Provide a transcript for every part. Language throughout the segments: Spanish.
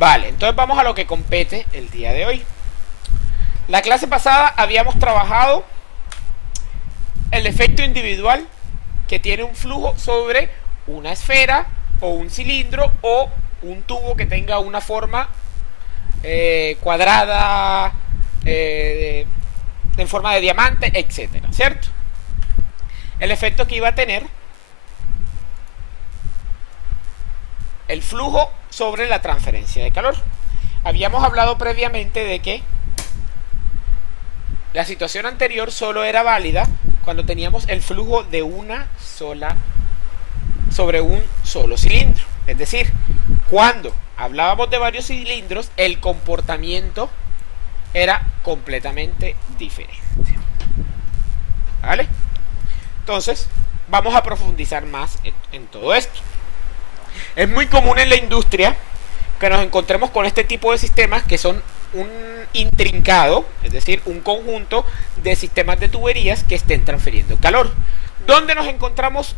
Vale, entonces vamos a lo que compete el día de hoy. La clase pasada habíamos trabajado el efecto individual que tiene un flujo sobre una esfera o un cilindro o un tubo que tenga una forma cuadrada, en forma de diamante, etcétera, ¿cierto? El efecto que iba a tener el flujo sobre la transferencia de calor. Habíamos hablado previamente de que la situación anterior solo era válida cuando teníamos el flujo de una sola sobre un solo cilindro. Es decir, cuando hablábamos de varios cilindros, el comportamiento era completamente diferente. ¿Vale? Entonces, vamos a profundizar más en todo esto. Es muy común en la industria que nos encontremos con este tipo de sistemas que son un intrincado, es decir, un conjunto de sistemas de tuberías que estén transfiriendo calor. ¿Dónde nos encontramos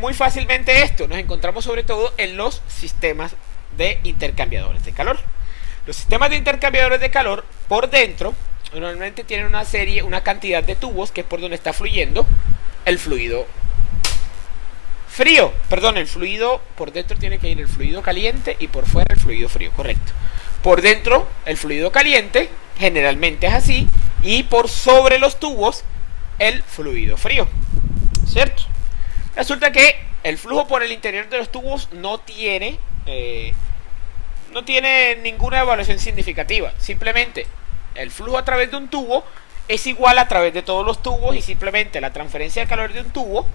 muy fácilmente esto? Nos encontramos sobre todo en los sistemas de intercambiadores de calor. Los sistemas de intercambiadores de calor por dentro normalmente tienen una cantidad de tubos que es por donde está fluyendo el fluido frío. Perdón, el fluido por dentro tiene que ir el fluido caliente y por fuera el fluido frío, correcto. Por dentro el fluido caliente, generalmente es así, y por sobre los tubos el fluido frío, ¿cierto? Resulta que el flujo por el interior de los tubos no tiene ninguna evaluación significativa. Simplemente el flujo a través de un tubo es igual a través de todos los tubos y simplemente la transferencia de calor de un tubo,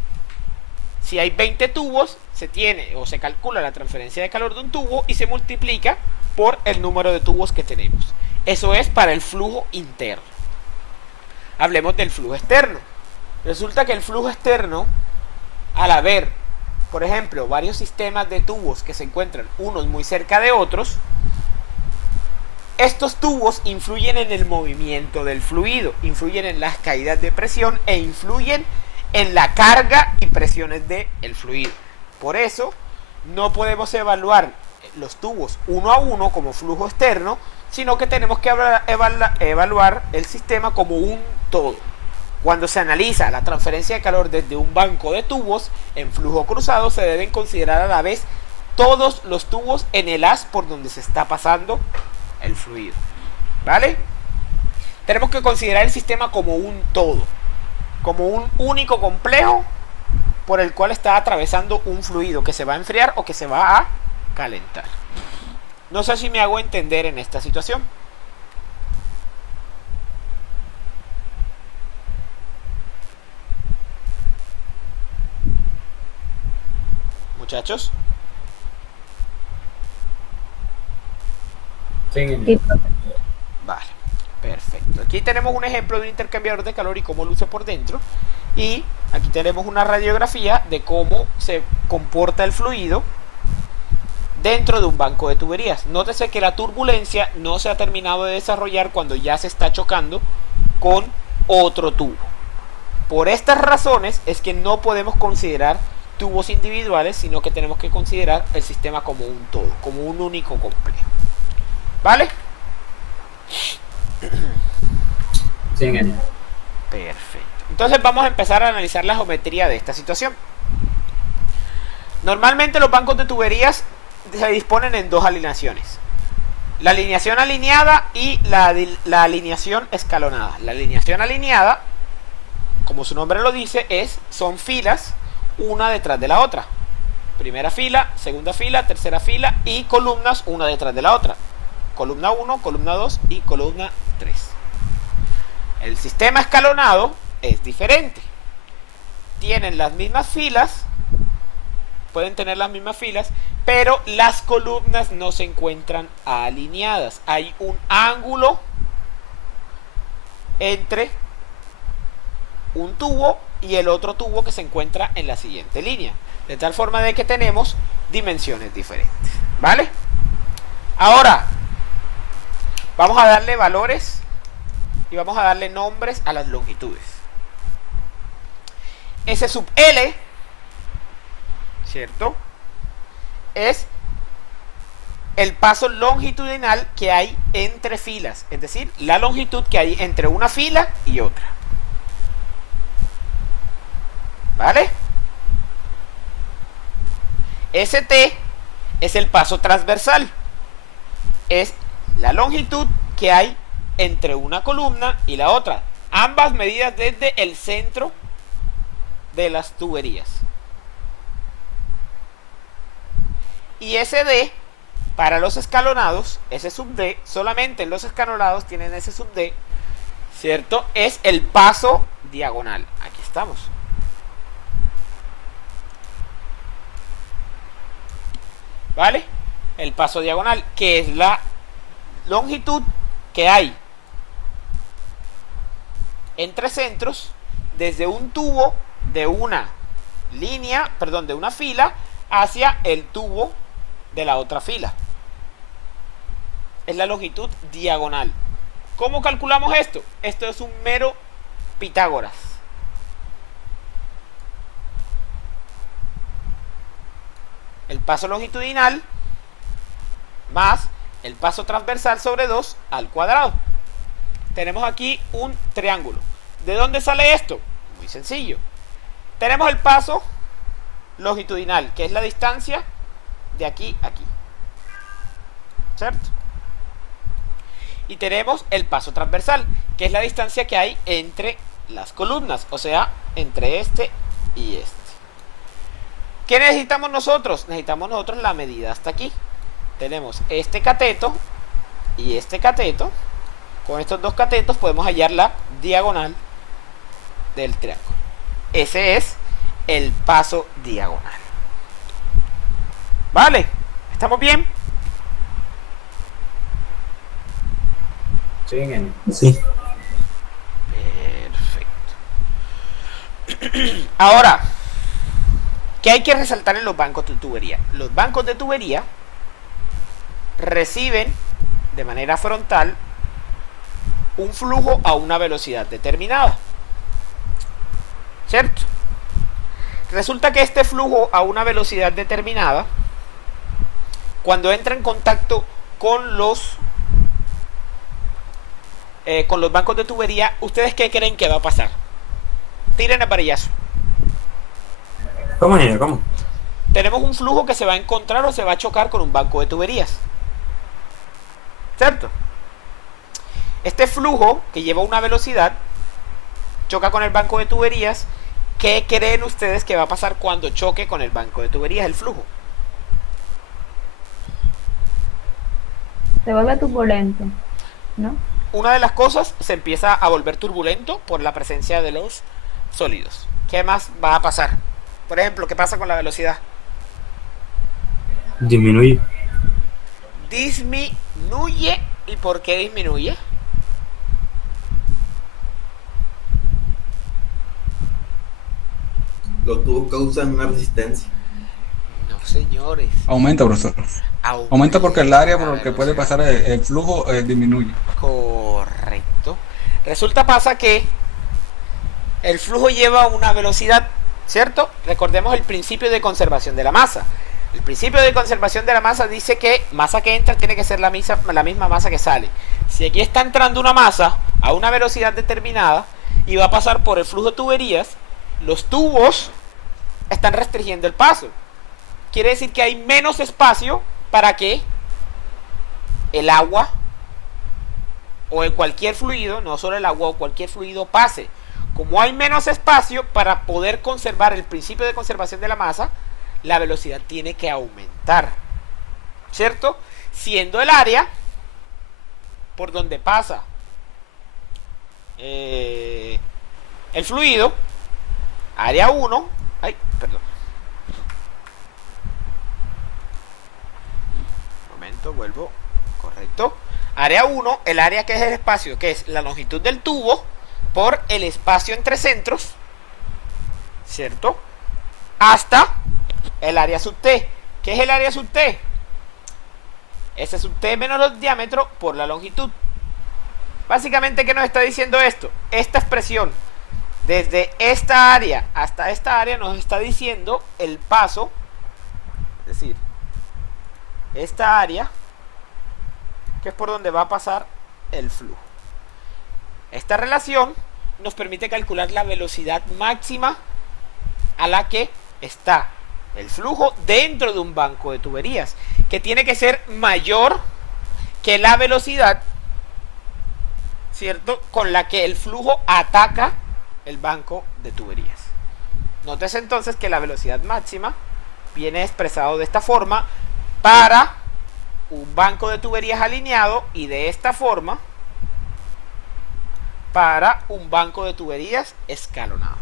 si hay 20 tubos, se tiene o se calcula la transferencia de calor de un tubo y se multiplica por el número de tubos que tenemos. Eso es para el flujo interno. Hablemos del flujo externo. Resulta que el flujo externo, al haber, por ejemplo, varios sistemas de tubos que se encuentran unos muy cerca de otros, estos tubos influyen en el movimiento del fluido, influyen en las caídas de presión e influyen en la carga y presiones del fluido. Por eso no podemos evaluar los tubos uno a uno como flujo externo, sino que tenemos que evaluar el sistema como un todo. Cuando se analiza la transferencia de calor desde un banco de tubos en flujo cruzado, se deben considerar a la vez todos los tubos en el haz por donde se está pasando el fluido. ¿Vale? Tenemos que considerar el sistema como un todo, como un único complejo por el cual está atravesando un fluido que se va a enfriar o que se va a calentar. No sé si me hago entender en esta situación. Muchachos. Sí. Vale, perfecto. Aquí tenemos un ejemplo de un intercambiador de calor y cómo luce por dentro. Y aquí tenemos una radiografía de cómo se comporta el fluido dentro de un banco de tuberías. Nótese que la turbulencia no se ha terminado de desarrollar cuando ya se está chocando con otro tubo. Por estas razones es que no podemos considerar tubos individuales, sino que tenemos que considerar el sistema como un todo, como un único complejo. ¿Vale? Sí, genial. Perfecto. Entonces vamos a empezar a analizar la geometría de esta situación. Normalmente los bancos de tuberías se disponen en dos alineaciones: la alineación alineada y la alineación escalonada. La alineación alineada, como su nombre lo dice, son filas una detrás de la otra. Primera fila, segunda fila, tercera fila y columnas una detrás de la otra. Columna 1, columna 2 y columna 3. El sistema escalonado es diferente. Tienen las mismas filas, pueden tener las mismas filas, pero las columnas no se encuentran alineadas. Hay un ángulo entre un tubo y el otro tubo que se encuentra en la siguiente línea, de tal forma de que tenemos dimensiones diferentes. ¿Vale? Ahora vamos a darle valores y vamos a darle nombres a las longitudes. S sub L, ¿cierto?, es el paso longitudinal que hay entre filas, es decir, la longitud que hay entre una fila y otra. ¿Vale? ST es el paso transversal, es la longitud que hay entre una columna y la otra, ambas medidas desde el centro de las tuberías. Y SD para los escalonados, S sub D, solamente en los escalonados tienen S sub D, ¿cierto? Es el paso diagonal. Aquí estamos. ¿Vale? El paso diagonal, que es la longitud que hay entre centros desde un tubo de una línea, perdón, de una fila hacia el tubo de la otra fila. Es la longitud diagonal. ¿Cómo calculamos esto? Esto es un mero Pitágoras. El paso longitudinal más el paso transversal sobre 2 al cuadrado. Tenemos aquí un triángulo. ¿De dónde sale esto? Muy sencillo. Tenemos el paso longitudinal, que es la distancia de aquí a aquí, ¿cierto? Y tenemos el paso transversal, que es la distancia que hay entre las columnas, o sea, entre este y este. ¿Qué necesitamos nosotros? Necesitamos nosotros la medida hasta aquí. Tenemos este cateto y este cateto. Con estos dos catetos podemos hallar la diagonal del triángulo. Ese es el paso diagonal. ¿Vale? ¿Estamos bien? Sí, ingenio. Sí. Perfecto. Ahora, ¿qué hay que resaltar en los bancos de tubería? Los bancos de tubería reciben de manera frontal un flujo a una velocidad determinada, ¿cierto? Resulta que este flujo a una velocidad determinada, cuando entra en contacto con los bancos de tubería, ¿ustedes qué creen que va a pasar? Tiren el varillazo. ¿Cómo, niño? ¿Cómo? Tenemos un flujo que se va a encontrar o se va a chocar con un banco de tuberías, ¿cierto? Este flujo que lleva una velocidad choca con el banco de tuberías. ¿Qué creen ustedes que va a pasar cuando choque con el banco de tuberías el flujo? Se vuelve turbulento, ¿no? Una de las cosas, se empieza a volver turbulento por la presencia de los sólidos. ¿Qué más va a pasar? Por ejemplo, ¿qué pasa con la velocidad? Disminuye. Disminuye. ¿Y por qué disminuye? Los tubos causan una resistencia. No, señores. Aumenta, profesor. Aumenta porque el área por el que puede pasar el flujo disminuye. Correcto. Pasa que el flujo lleva una velocidad, ¿cierto? Recordemos el principio de conservación de la masa. El principio de conservación de la masa dice que masa que entra tiene que ser la misma masa que sale. Si aquí está entrando una masa a una velocidad determinada y va a pasar por el flujo de tuberías, los tubos están restringiendo el paso. Quiere decir que hay menos espacio para que el agua o cualquier fluido, no solo el agua o cualquier fluido, pase. Como hay menos espacio para poder conservar el principio de conservación de la masa, la velocidad tiene que aumentar, ¿cierto? Siendo el área por donde pasa el fluido, área 1, vuelvo, correcto. Área 1, el área que es el espacio, que es la longitud del tubo por el espacio entre centros, ¿cierto? Hasta el área sub T. ¿Qué es el área sub T? S sub T menos el diámetro por la longitud. Básicamente, ¿qué nos está diciendo esto? Esta expresión, desde esta área hasta esta área, nos está diciendo el paso, es decir, esta área que es por donde va a pasar el flujo. Esta relación nos permite calcular la velocidad máxima a la que está el flujo dentro de un banco de tuberías, que tiene que ser mayor que la velocidad, ¿cierto?, con la que el flujo ataca el banco de tuberías. Nótese entonces que la velocidad máxima viene expresado de esta forma para un banco de tuberías alineado y de esta forma para un banco de tuberías escalonado.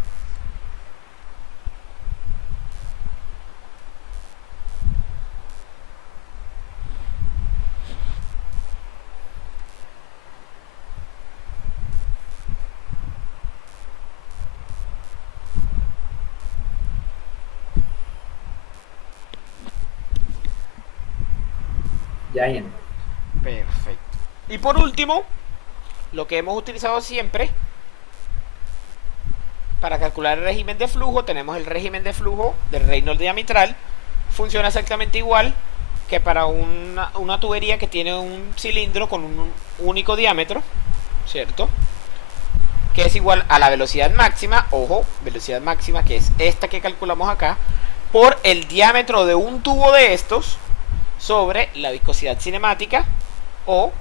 Ya, Ian. Perfecto. Y por último, lo que hemos utilizado siempre para calcular el régimen de flujo, tenemos el régimen de flujo del Reynolds diametral. Funciona exactamente igual que para una tubería que tiene un cilindro con un único diámetro, ¿cierto?, que es igual a la velocidad máxima, ojo, velocidad máxima, que es esta que calculamos acá, por el diámetro de un tubo de estos sobre la viscosidad cinemática o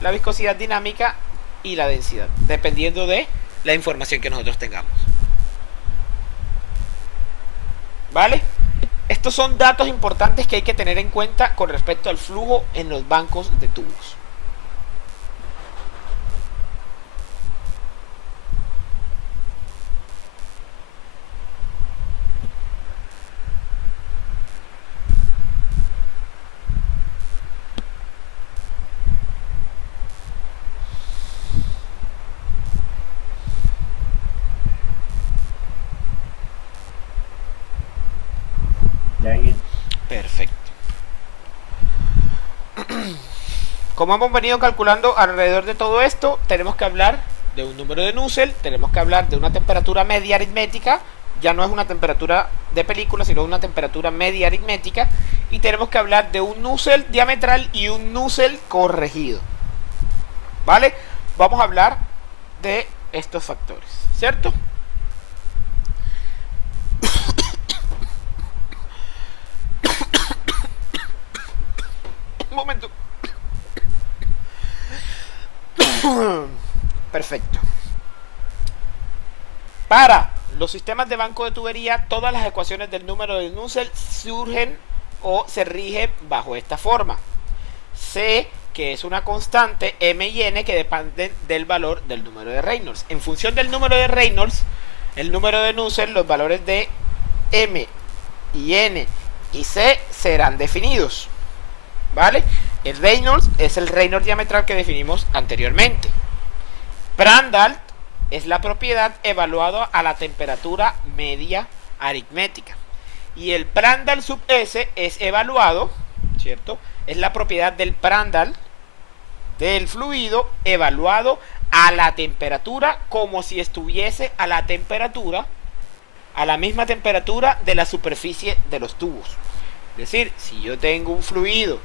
la viscosidad dinámica y la densidad, dependiendo de la información que nosotros tengamos. ¿Vale? Estos son datos importantes que hay que tener en cuenta con respecto al flujo en los bancos de tubos. Ya, Ian. Perfecto. Como hemos venido calculando alrededor de todo esto, tenemos que hablar de un número de Nusselt, tenemos que hablar de una temperatura media aritmética, ya no es una temperatura de película, sino una temperatura media aritmética, y tenemos que hablar de un Nusselt diametral y un Nusselt corregido. ¿Vale? Vamos a hablar de estos factores, ¿cierto? Un momento. Perfecto. Para los sistemas de banco de tubería, todas las ecuaciones del número de Nusselt surgen o se rigen bajo esta forma. C, que es una constante, M y N, que dependen del valor del número de Reynolds. En función del número de Reynolds, el número de Nusselt, los valores de M y N y C serán definidos. ¿Vale? El Reynolds es el Reynolds diametral que definimos anteriormente. Prandtl es la propiedad evaluada a la temperatura media aritmética. Y el Prandtl sub S es evaluado, ¿cierto? Es la propiedad del Prandtl del fluido evaluado a la temperatura como si estuviese a la temperatura, a la misma temperatura de la superficie de los tubos. Es decir, si yo tengo un fluido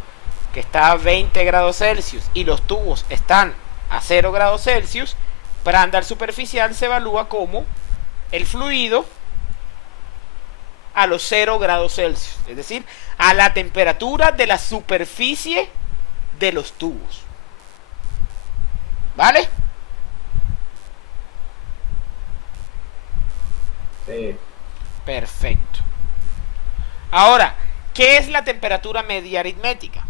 que está a 20 grados Celsius y los tubos están a 0 grados Celsius, Prandtl superficial se evalúa como el fluido a los 0 grados Celsius, es decir, a la temperatura de la superficie de los tubos. ¿Vale? Sí. Perfecto. Ahora, ¿qué es la temperatura media aritmética?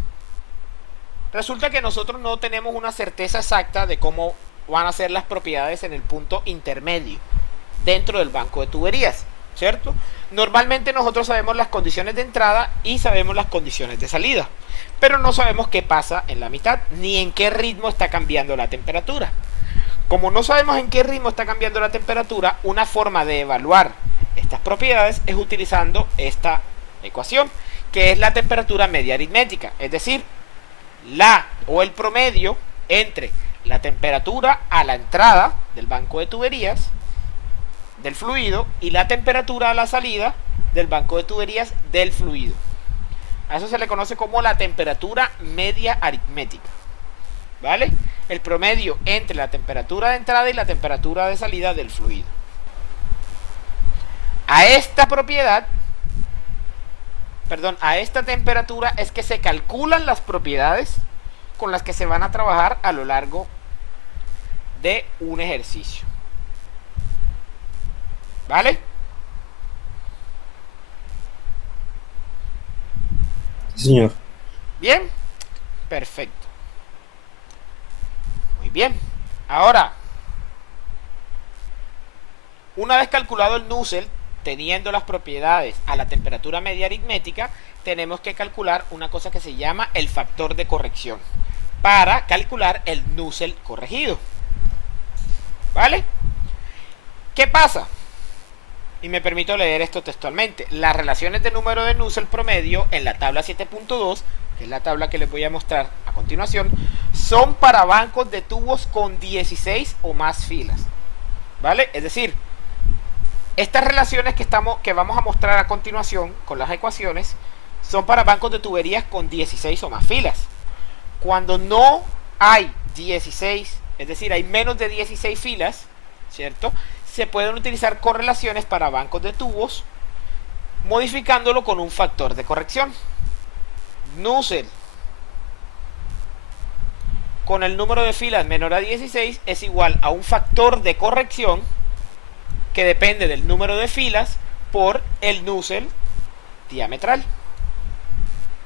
Resulta que nosotros no tenemos una certeza exacta de cómo van a ser las propiedades en el punto intermedio dentro del banco de tuberías, ¿cierto? Normalmente nosotros sabemos las condiciones de entrada y sabemos las condiciones de salida, pero no sabemos qué pasa en la mitad, ni en qué ritmo está cambiando la temperatura. Como no sabemos en qué ritmo está cambiando la temperatura, una forma de evaluar estas propiedades es utilizando esta ecuación, que es la temperatura media aritmética, es decir, la o el promedio entre la temperatura a la entrada del banco de tuberías del fluido y la temperatura a la salida del banco de tuberías del fluido. A eso se le conoce como la temperatura media aritmética. ¿vale? El promedio entre la temperatura de entrada y la temperatura de salida del fluido. A esta propiedad, perdón, a esta temperatura es que se calculan las propiedades con las que se van a trabajar a lo largo de un ejercicio. ¿Vale? Sí, señor. Bien, perfecto. Muy bien. Ahora, una vez calculado el Nusselt, teniendo las propiedades a la temperatura media aritmética, tenemos que calcular una cosa que se llama el factor de corrección para calcular el Nusselt corregido. ¿Vale? ¿Qué pasa? Y me permito leer esto textualmente. Las relaciones de número de Nusselt promedio en la tabla 7.2, que es la tabla que les voy a mostrar a continuación, son para bancos de tubos con 16 o más filas. ¿Vale? Es decir, estas relaciones que vamos a mostrar a continuación con las ecuaciones son para bancos de tuberías con 16 o más filas. Cuando no hay 16, es decir, hay menos de 16 filas, ¿cierto?, se pueden utilizar correlaciones para bancos de tubos, modificándolo con un factor de corrección. Nusselt con el número de filas menor a 16 es igual a un factor de corrección que depende del número de filas por el Nusselt diametral,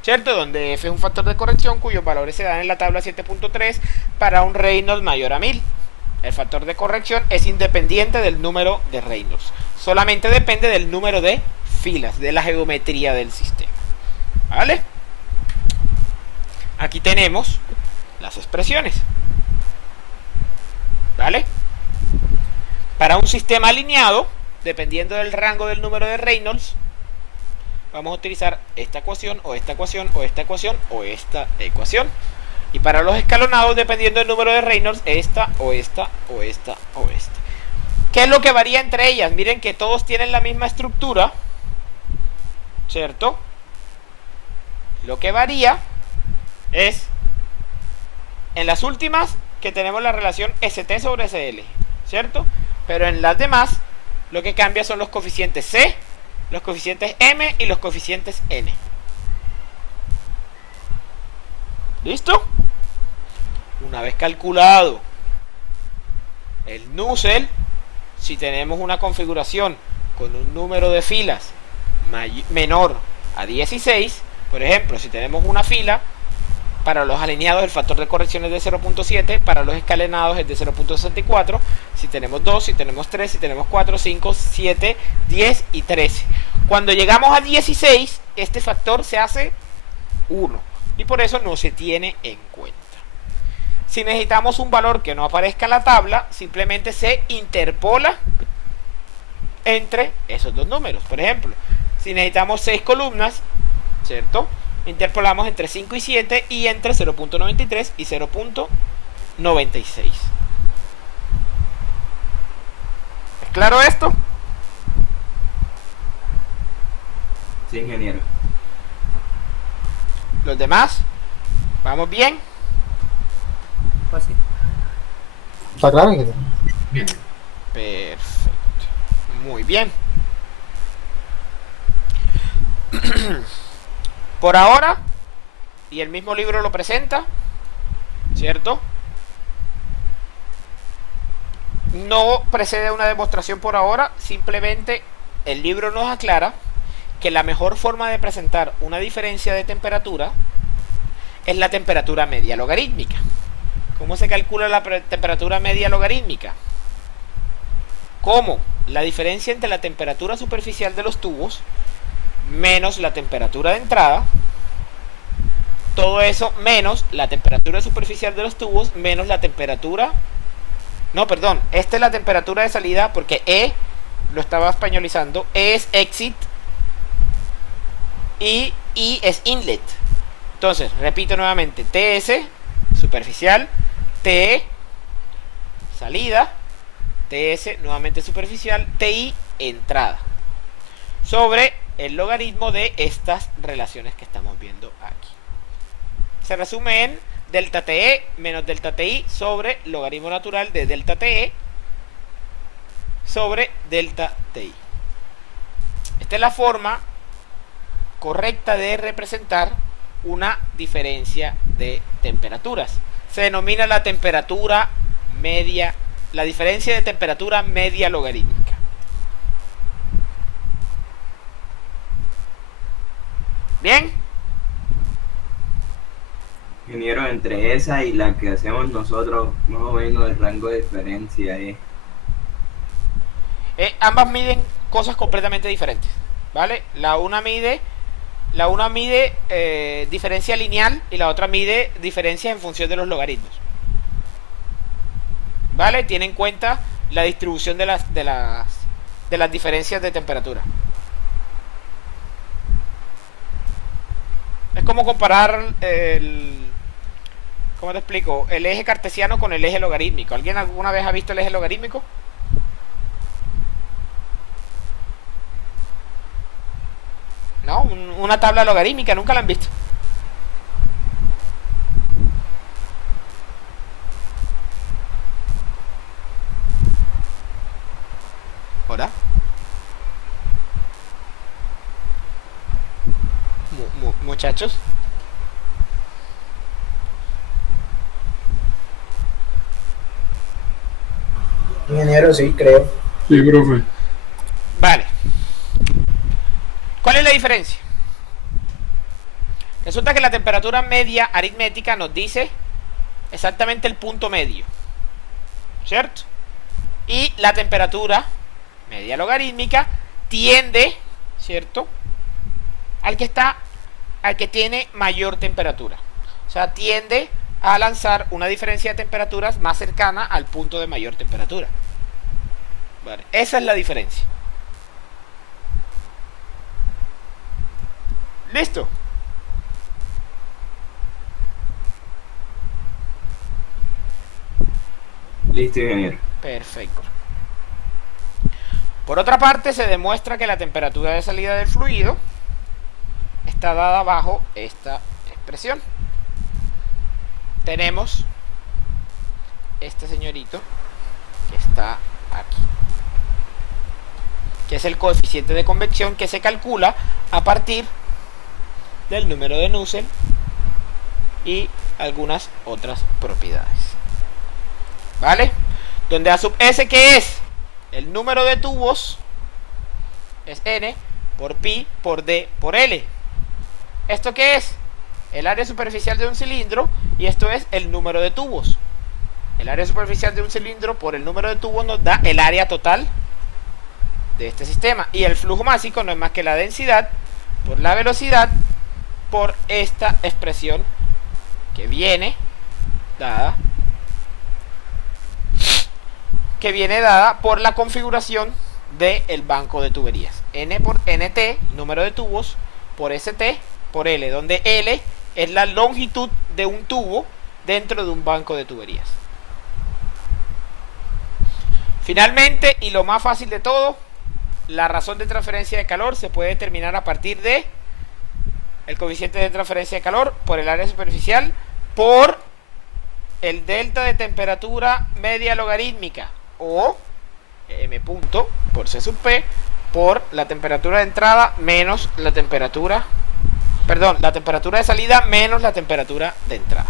¿cierto? Donde F es un factor de corrección cuyos valores se dan en la tabla 7.3 para un Reynolds mayor a 1000. El factor de corrección es independiente del número de Reynolds, solamente depende del número de filas, de la geometría del sistema. ¿Vale? Aquí tenemos las expresiones. ¿Vale? Para un sistema alineado, dependiendo del rango del número de Reynolds, vamos a utilizar esta ecuación, o esta ecuación, o esta ecuación, o esta ecuación. Y para los escalonados, dependiendo del número de Reynolds, esta, o esta, o esta, o esta. ¿Qué es lo que varía entre ellas? Miren que todos tienen la misma estructura, ¿cierto? Lo que varía es, en las últimas, que tenemos la relación ST sobre SL, ¿cierto? Pero en las demás, lo que cambia son los coeficientes C, los coeficientes M y los coeficientes N. ¿Listo? Una vez calculado el Nusselt, si tenemos una configuración con un número de filas menor a 16, por ejemplo, si tenemos una fila, para los alineados el factor de corrección es de 0.7, para los escalonados es de 0.64, si tenemos 2, si tenemos 3, si tenemos 4, 5, 7, 10 y 13. Cuando llegamos a 16, este factor se hace 1 y por eso no se tiene en cuenta. Si necesitamos un valor que no aparezca en la tabla, simplemente se interpola entre esos dos números. Por ejemplo, si necesitamos 6 columnas, ¿cierto?, interpolamos entre 5 y 7 y entre 0.93 y 0.96. ¿Es claro esto? Sí, ingeniero. ¿Los demás? ¿Vamos bien? Fácil. ¿Está claro, ingeniero? Bien. Perfecto. Muy bien. Por ahora, y el mismo libro lo presenta, ¿cierto?, no precede una demostración por ahora, simplemente el libro nos aclara que la mejor forma de presentar una diferencia de temperatura es la temperatura media logarítmica. ¿Cómo se calcula la temperatura media logarítmica? Como la diferencia entre la temperatura superficial de los tubos menos la temperatura de entrada, todo eso menos la temperatura superficial de los tubos menos la temperatura, no, perdón, esta es la temperatura de salida porque E, lo estaba españolizando, E es exit y I es inlet. Entonces, repito nuevamente, TS superficial, TE salida, TS nuevamente superficial, TI entrada, sobre el logaritmo de estas relaciones que estamos viendo aquí. Se resume en delta TE menos delta TI sobre logaritmo natural de delta TE sobre delta TI. Esta es la forma correcta de representar una diferencia de temperaturas. Se denomina la temperatura media, la diferencia de temperatura media logarítmica. ¿Bien? Ingeniero, entre esa y la que hacemos nosotros, más o menos el rango de diferencia es. Ambas miden cosas completamente diferentes, ¿vale? La una mide diferencia lineal y la otra mide diferencias en función de los logaritmos, ¿vale? Tiene en cuenta la distribución de las diferencias de temperatura. Es como comparar ¿cómo te explico? El eje cartesiano con el eje logarítmico. ¿Alguien alguna vez ha visto el eje logarítmico? ¿No? Una tabla logarítmica, nunca la han visto. ¿Hola? Muchachos. Ingeniero, sí, creo. Sí, profe. Vale. ¿Cuál es la diferencia? Resulta que la temperatura media aritmética nos dice exactamente el punto medio, ¿cierto? Y la temperatura media logarítmica tiende, ¿cierto?, al que tiene mayor temperatura. O sea, tiende a lanzar una diferencia de temperaturas más cercana al punto de mayor temperatura. Vale, esa es la diferencia. ¿Listo? Listo, ingeniero. Perfecto. Por otra parte, se demuestra que la temperatura de salida del fluido está dada bajo esta expresión. Tenemos este señorito que está aquí, que es el coeficiente de convección que se calcula a partir del número de Nusselt y algunas otras propiedades, ¿vale? Donde A sub S, que es el número de tubos, es N por pi por D por L. ¿Esto qué es? El área superficial de un cilindro, y esto es el número de tubos. El área superficial de un cilindro por el número de tubos nos da el área total de este sistema, y el flujo másico no es más que la densidad por la velocidad por esta expresión que viene dada por la configuración del banco de tuberías. N por NT, número de tubos, por ST por L, donde L es la longitud de un tubo dentro de un banco de tuberías. Finalmente, y lo más fácil de todo, la razón de transferencia de calor se puede determinar a partir de el coeficiente de transferencia de calor por el área superficial por el delta de temperatura media logarítmica, o M punto por C sub P por la temperatura de entrada menos la temperatura, perdón, la temperatura de salida menos la temperatura de entrada.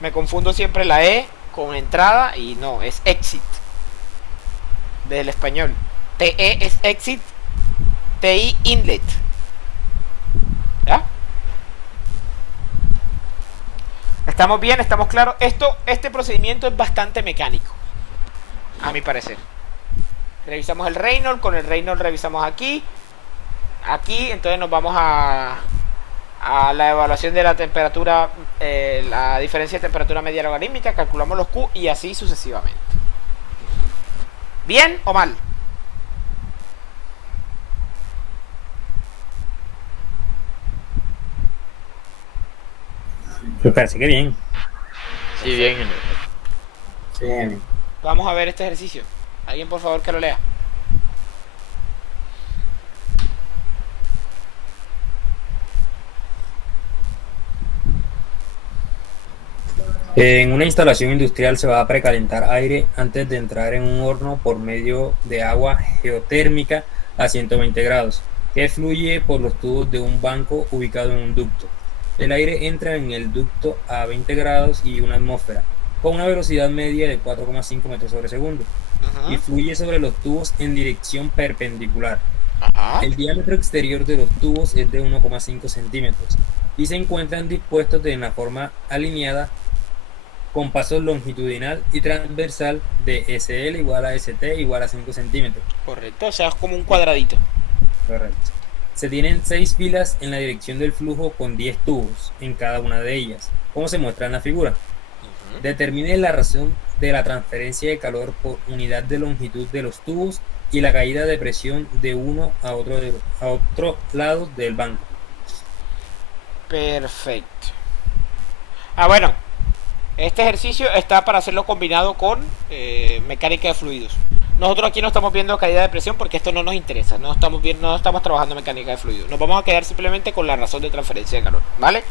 Me confundo siempre la E con entrada y no, es exit del español. TE es exit, TI inlet. ¿Ya? ¿Estamos bien? ¿Estamos claros? Este procedimiento es bastante mecánico, a mi parecer. Revisamos el Reynolds, con el Reynolds revisamos aquí, entonces nos vamos a la evaluación de la temperatura, la diferencia de temperatura media logarítmica, calculamos los Q y así sucesivamente. ¿Bien o mal? Me parece que bien. Sí, bien. Sí. Vamos a ver este ejercicio. Alguien por favor que lo lea. En una instalación industrial se va a precalentar aire antes de entrar en un horno por medio de agua geotérmica a 120 grados, que fluye por los tubos de un banco ubicado en un ducto. El aire entra en el ducto a 20 grados y una atmósfera, con una velocidad media de 4,5 metros sobre segundo, y fluye sobre los tubos en dirección perpendicular. El diámetro exterior de los tubos es de 1,5 centímetros y se encuentran dispuestos en la forma alineada con pasos longitudinal y transversal de SL igual a ST igual a 5 centímetros. Correcto, o sea, es como un cuadradito. Correcto. Se tienen 6 filas en la dirección del flujo con 10 tubos en cada una de ellas, como se muestra en la figura. Determine la razón de la transferencia de calor por unidad de longitud de los tubos y la caída de presión de uno a otro lado del banco. Perfecto. Bueno, este ejercicio está para hacerlo combinado con mecánica de fluidos. Nosotros aquí no estamos viendo caída de presión porque esto no nos interesa. No estamos trabajando mecánica de fluidos. Nos vamos a quedar simplemente con la razón de transferencia de calor, ¿vale?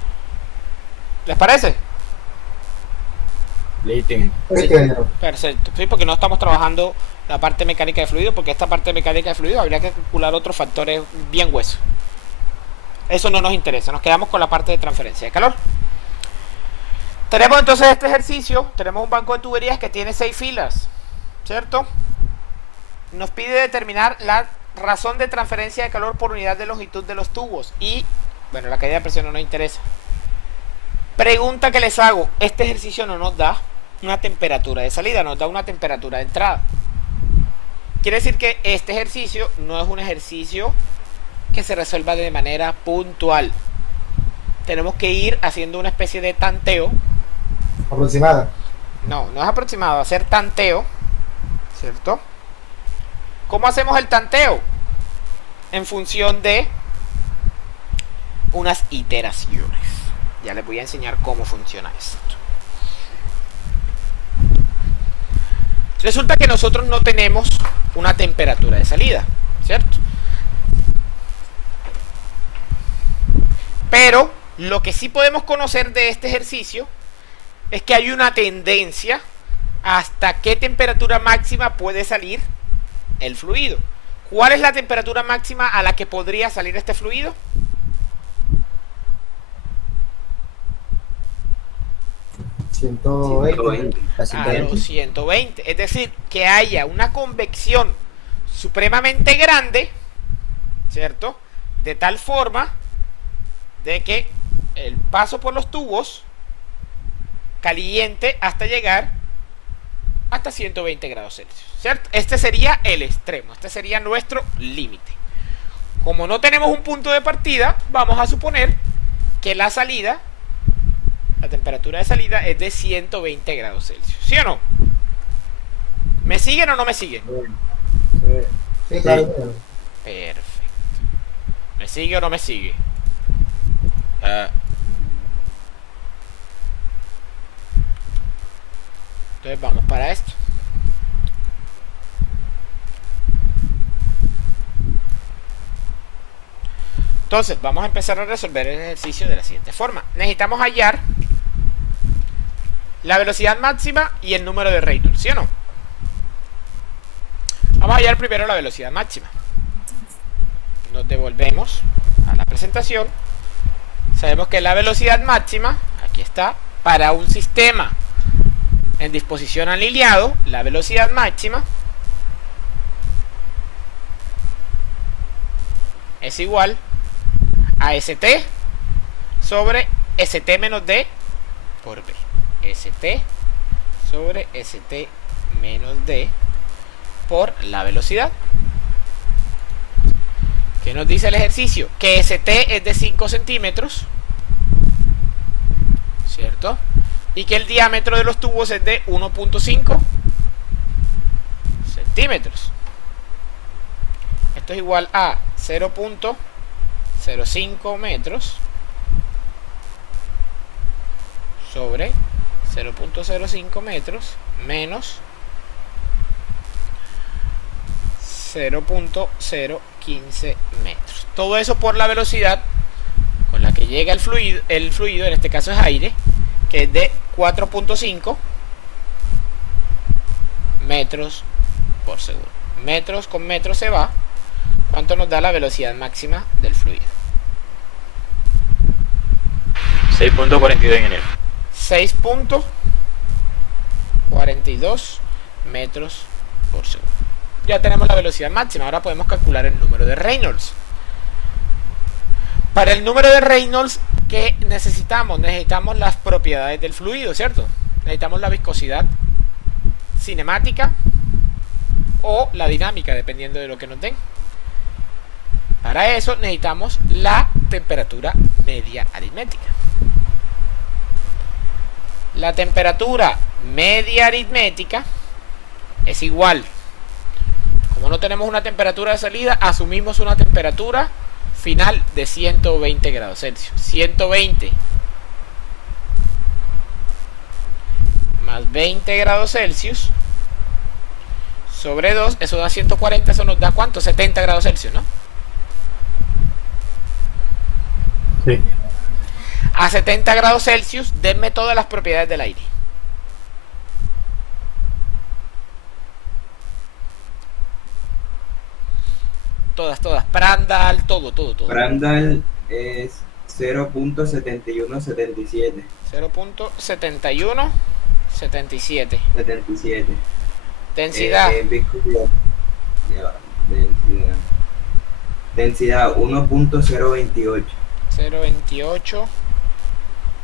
¿Les parece? Perfecto. Sí, porque no estamos trabajando la parte mecánica de fluido, porque esta parte mecánica de fluido habría que calcular otros factores bien huesos. Eso no nos interesa. Nos quedamos con la parte de transferencia de calor. Tenemos entonces este ejercicio. Tenemos un banco de tuberías que tiene 6 filas, ¿cierto? Nos pide determinar la razón de transferencia de calor por unidad de longitud de los tubos. Y, bueno, la caída de presión no nos interesa. Pregunta que les hago. Este ejercicio no nos da una temperatura de salida, nos da una temperatura de entrada. Quiere decir que este ejercicio no es un ejercicio que se resuelva de manera puntual. Tenemos que ir haciendo una especie de tanteo. Aproximada. No es aproximado, hacer tanteo, ¿cierto? ¿Cómo hacemos el tanteo? En función de unas iteraciones. Ya les voy a enseñar cómo funciona esto. Resulta que nosotros no tenemos una temperatura de salida, ¿cierto? Pero lo que sí podemos conocer de este ejercicio es que hay una tendencia hasta qué temperatura máxima puede salir el fluido. ¿Cuál es la temperatura máxima a la que podría salir este fluido? A los 120. Es decir, que haya una convección supremamente grande, ¿cierto? De tal forma de que el paso por los tubos caliente hasta llegar hasta 120 grados Celsius, ¿cierto? Este sería el extremo, este sería nuestro límite. Como no tenemos un punto de partida, vamos a suponer que la salida, la temperatura de salida es de 120 grados Celsius, ¿sí o no? ¿Me siguen o no me siguen? Sí, claro. Perfecto. ¿Me sigue o no me sigue? Entonces vamos para esto. Entonces vamos a empezar a resolver el ejercicio de la siguiente forma. Necesitamos hallar la velocidad máxima y el número de Reynolds, ¿sí o no? Vamos a hallar primero la velocidad máxima. Nos devolvemos a la presentación. Sabemos que la velocidad máxima, aquí está, para un sistema en disposición alineado, la velocidad máxima es igual a ST sobre ST menos D por B. ST sobre ST menos D por la velocidad. ¿Qué nos dice el ejercicio? Que ST es de 5 centímetros, ¿cierto? Y que el diámetro de los tubos es de 1.5 centímetros. Esto es igual a 0.05 metros sobre 0.05 metros menos 0.015 metros. Todo eso por la velocidad con la que llega el fluido, en este caso es aire, que es de 4.5 metros por segundo. Metros con metros se va. ¿Cuánto nos da la velocidad máxima del fluido? 6.42 ingeniero. 6.42 metros por segundo. Ya tenemos la velocidad máxima. Ahora podemos calcular el número de Reynolds. Para el número de Reynolds, ¿qué necesitamos? Necesitamos las propiedades del fluido, ¿cierto? Necesitamos la viscosidad cinemática o la dinámica, dependiendo de lo que nos den. Para eso necesitamos la temperatura media aritmética. La temperatura media aritmética es igual. Como no tenemos una temperatura de salida, asumimos una temperatura final de 120 grados Celsius. 120 más 20 grados Celsius sobre 2, eso da 140, eso nos da ¿cuánto? 70 grados Celsius, ¿no? Sí. A 70 grados Celsius, denme todas las propiedades del aire. Todas. Prandtl, todo. Prandtl es 0.7177. 0.7177. 77. Densidad. Viscosidad. Densidad 1.028. 0.28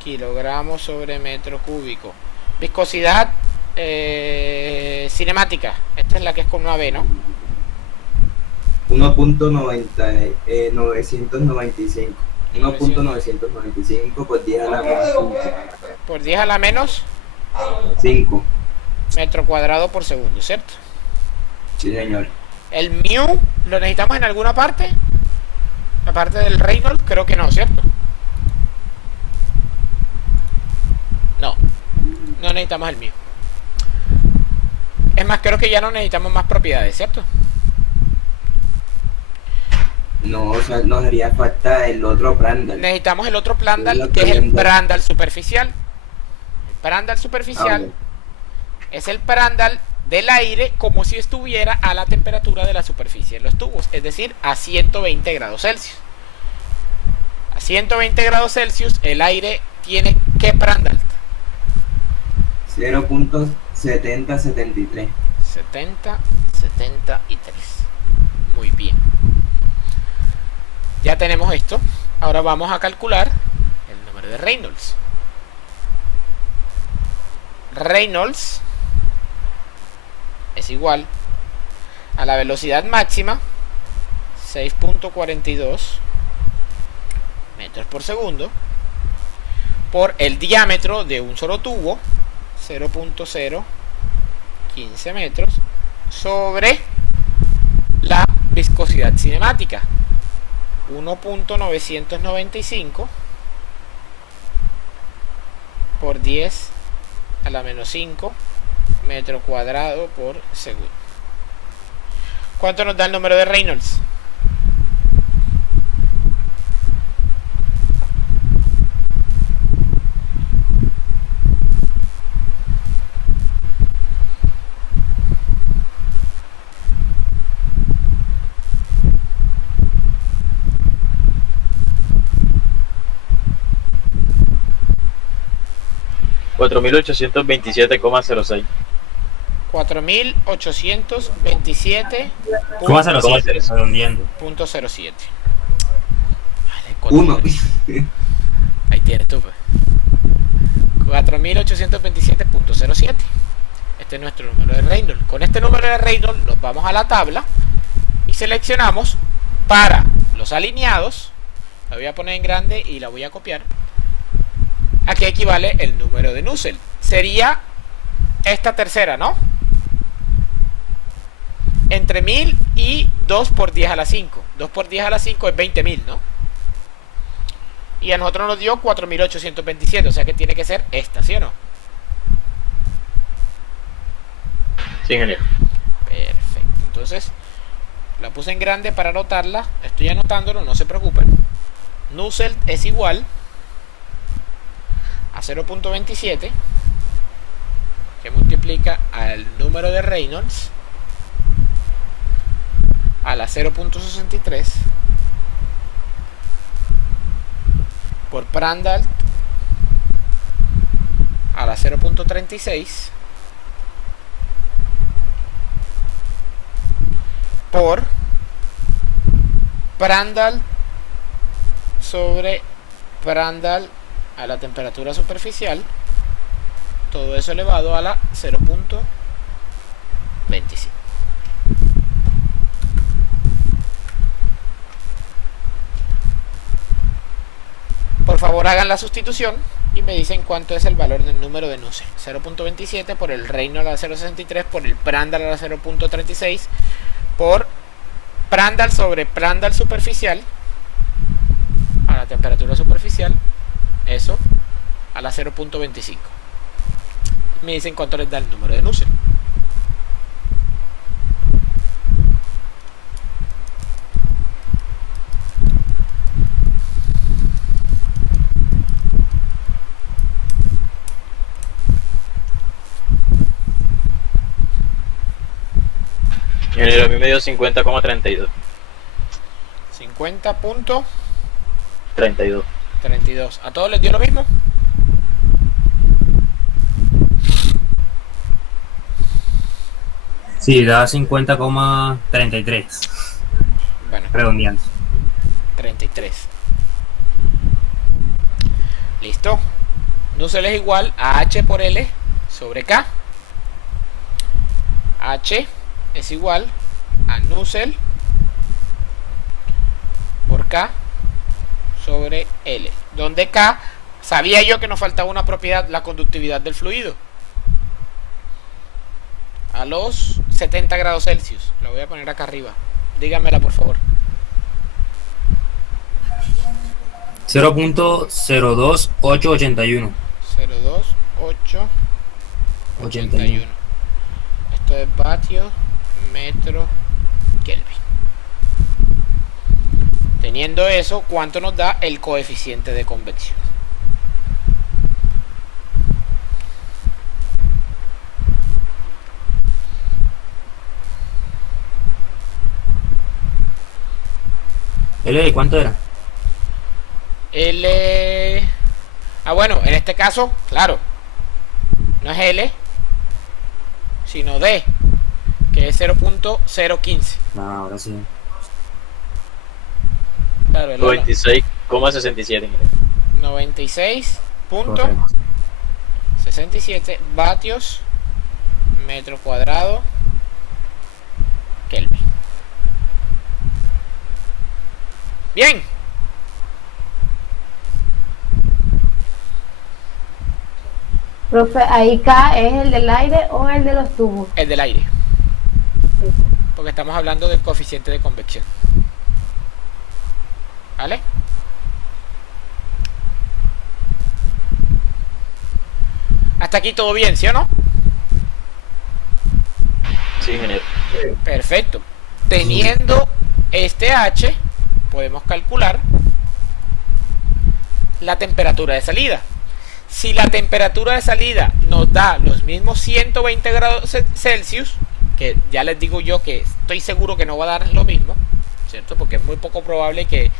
kilogramos sobre metro cúbico. Viscosidad cinemática. Esta es la que es con una B, ¿no? 1.995. 1.995 por 10 a la menos 5. Por 10 a la menos 5. metro cuadrado por segundo, ¿cierto? Sí, señor. El mu, ¿lo necesitamos en alguna parte? Aparte del Reynolds, creo que no, ¿cierto? No necesitamos el mu. Es más, creo que ya no necesitamos más propiedades, ¿cierto? No, o sea, nos haría falta el otro Prandtl. Necesitamos el otro Prandtl, que es el Prandtl superficial. El Prandtl superficial es el Prandtl del aire como si estuviera a la temperatura de la superficie de los tubos, es decir, a 120 grados Celsius. A 120 grados Celsius el aire tiene ¿qué Prandtl? 0.7073. 7073. Muy bien. Ya tenemos esto. Ahora vamos a calcular el número de Reynolds. Reynolds es igual a la velocidad máxima 6.42 metros por segundo por el diámetro de un solo tubo 0.015 metros sobre la viscosidad cinemática 1.995 por 10 a la menos 5 metro cuadrado por segundo. ¿Cuánto nos da el número de Reynolds? $4.827,06. 4.827.07. Redondeando. Vale, 1. ahí tienes tú, pues. 4.827.07. Este es nuestro número de Reynolds. Con este número de Reynolds nos vamos a la tabla y seleccionamos para los alineados. La voy a poner en grande y la voy a copiar. Aquí equivale el número de Nusselt. Sería esta tercera, ¿no? Entre 1000 y 2 por 10 a la 5. 2 por 10 a la 5 es 20.000, ¿no? Y a nosotros nos dio 4.827. O sea que tiene que ser esta, ¿sí o no? Sí, ingeniero. Perfecto. Entonces, la puse en grande para anotarla. Estoy anotándolo, no se preocupen. Nusselt es igual a 0.27, que multiplica al número de Reynolds a la 0.63 por Prandtl a la 0.36 por Prandtl sobre Prandtl a la temperatura superficial, todo eso elevado a la 0.25. Por favor, hagan la sustitución y me dicen cuánto es el valor del número de Nusselt. 0.27 por el Reynolds a la 0.63 por el Prandtl a la 0.36 por Prandtl sobre Prandtl superficial a la temperatura superficial, eso a la 0.25. Me dicen cuánto les da el número de Nusselt. Ingeniero, a mí me dio 50,32. 50.32. 32. ¿A todos les dio lo mismo? Sí, da 50,33. Bueno, Redondeando. 33. Listo. Nusselt es igual a H por L sobre K. H es igual a Nusselt por K sobre L, donde K, sabía yo que nos faltaba una propiedad, la conductividad del fluido a los 70 grados Celsius. La voy a poner acá arriba, díganmela por favor. 0.02881. 0.2881. Esto es vatios metro Kelvin. Teniendo eso, ¿cuánto nos da el coeficiente de convección? ¿L cuánto era? L... Ah, bueno, en este caso, claro, no es L, sino D, que es 0.015. No, ahora sí. Claro, 96,67. 96.67 vatios metro cuadrado Kelvin. Bien. Profe, ahí K es el del aire o el de los tubos. El del aire. Porque estamos hablando del coeficiente de convección. ¿Vale? Hasta aquí todo bien, ¿sí o no? Sí, ingeniero. Perfecto. Teniendo este H, podemos calcular la temperatura de salida. Si la temperatura de salida nos da los mismos 120 grados Celsius, que ya les digo yo que estoy seguro que no va a dar lo mismo, ¿cierto? Porque es muy poco probable que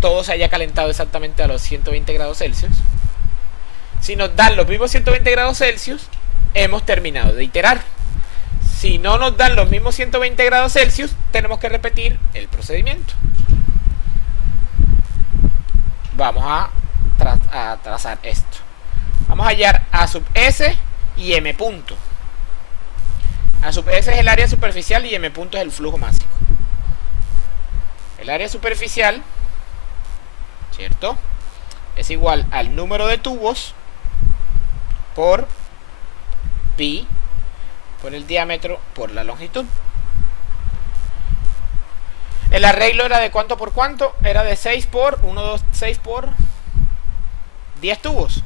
todo se haya calentado exactamente a los 120 grados Celsius. Si nos dan los mismos 120 grados Celsius, hemos terminado de iterar. Si no nos dan los mismos 120 grados Celsius, tenemos que repetir el procedimiento. Vamos a trazar esto. Vamos a hallar A sub S y M punto. A sub S es el área superficial y M punto es el flujo másico. El área superficial, ¿cierto?, es igual al número de tubos por pi por el diámetro por la longitud. El arreglo era de cuánto por cuánto, era de 6 por 1, 2, 6 por 10 tubos.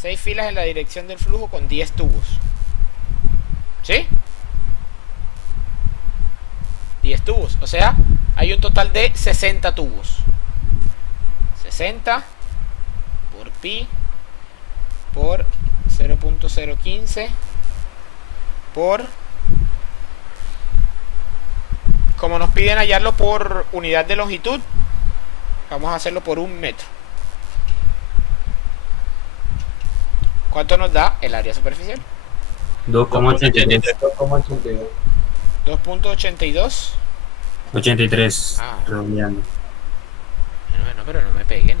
6 filas en la dirección del flujo con 10 tubos. ¿Sí? 10 tubos, o sea, hay un total de 60 tubos. 60 pi por 0.015 por, como nos piden hallarlo por unidad de longitud, vamos a hacerlo por 1 metro. ¿Cuánto nos da el área superficial? 2,83. 2,82. 2.82. 83. Ah. Redondeando. Bueno, pero no me peguen.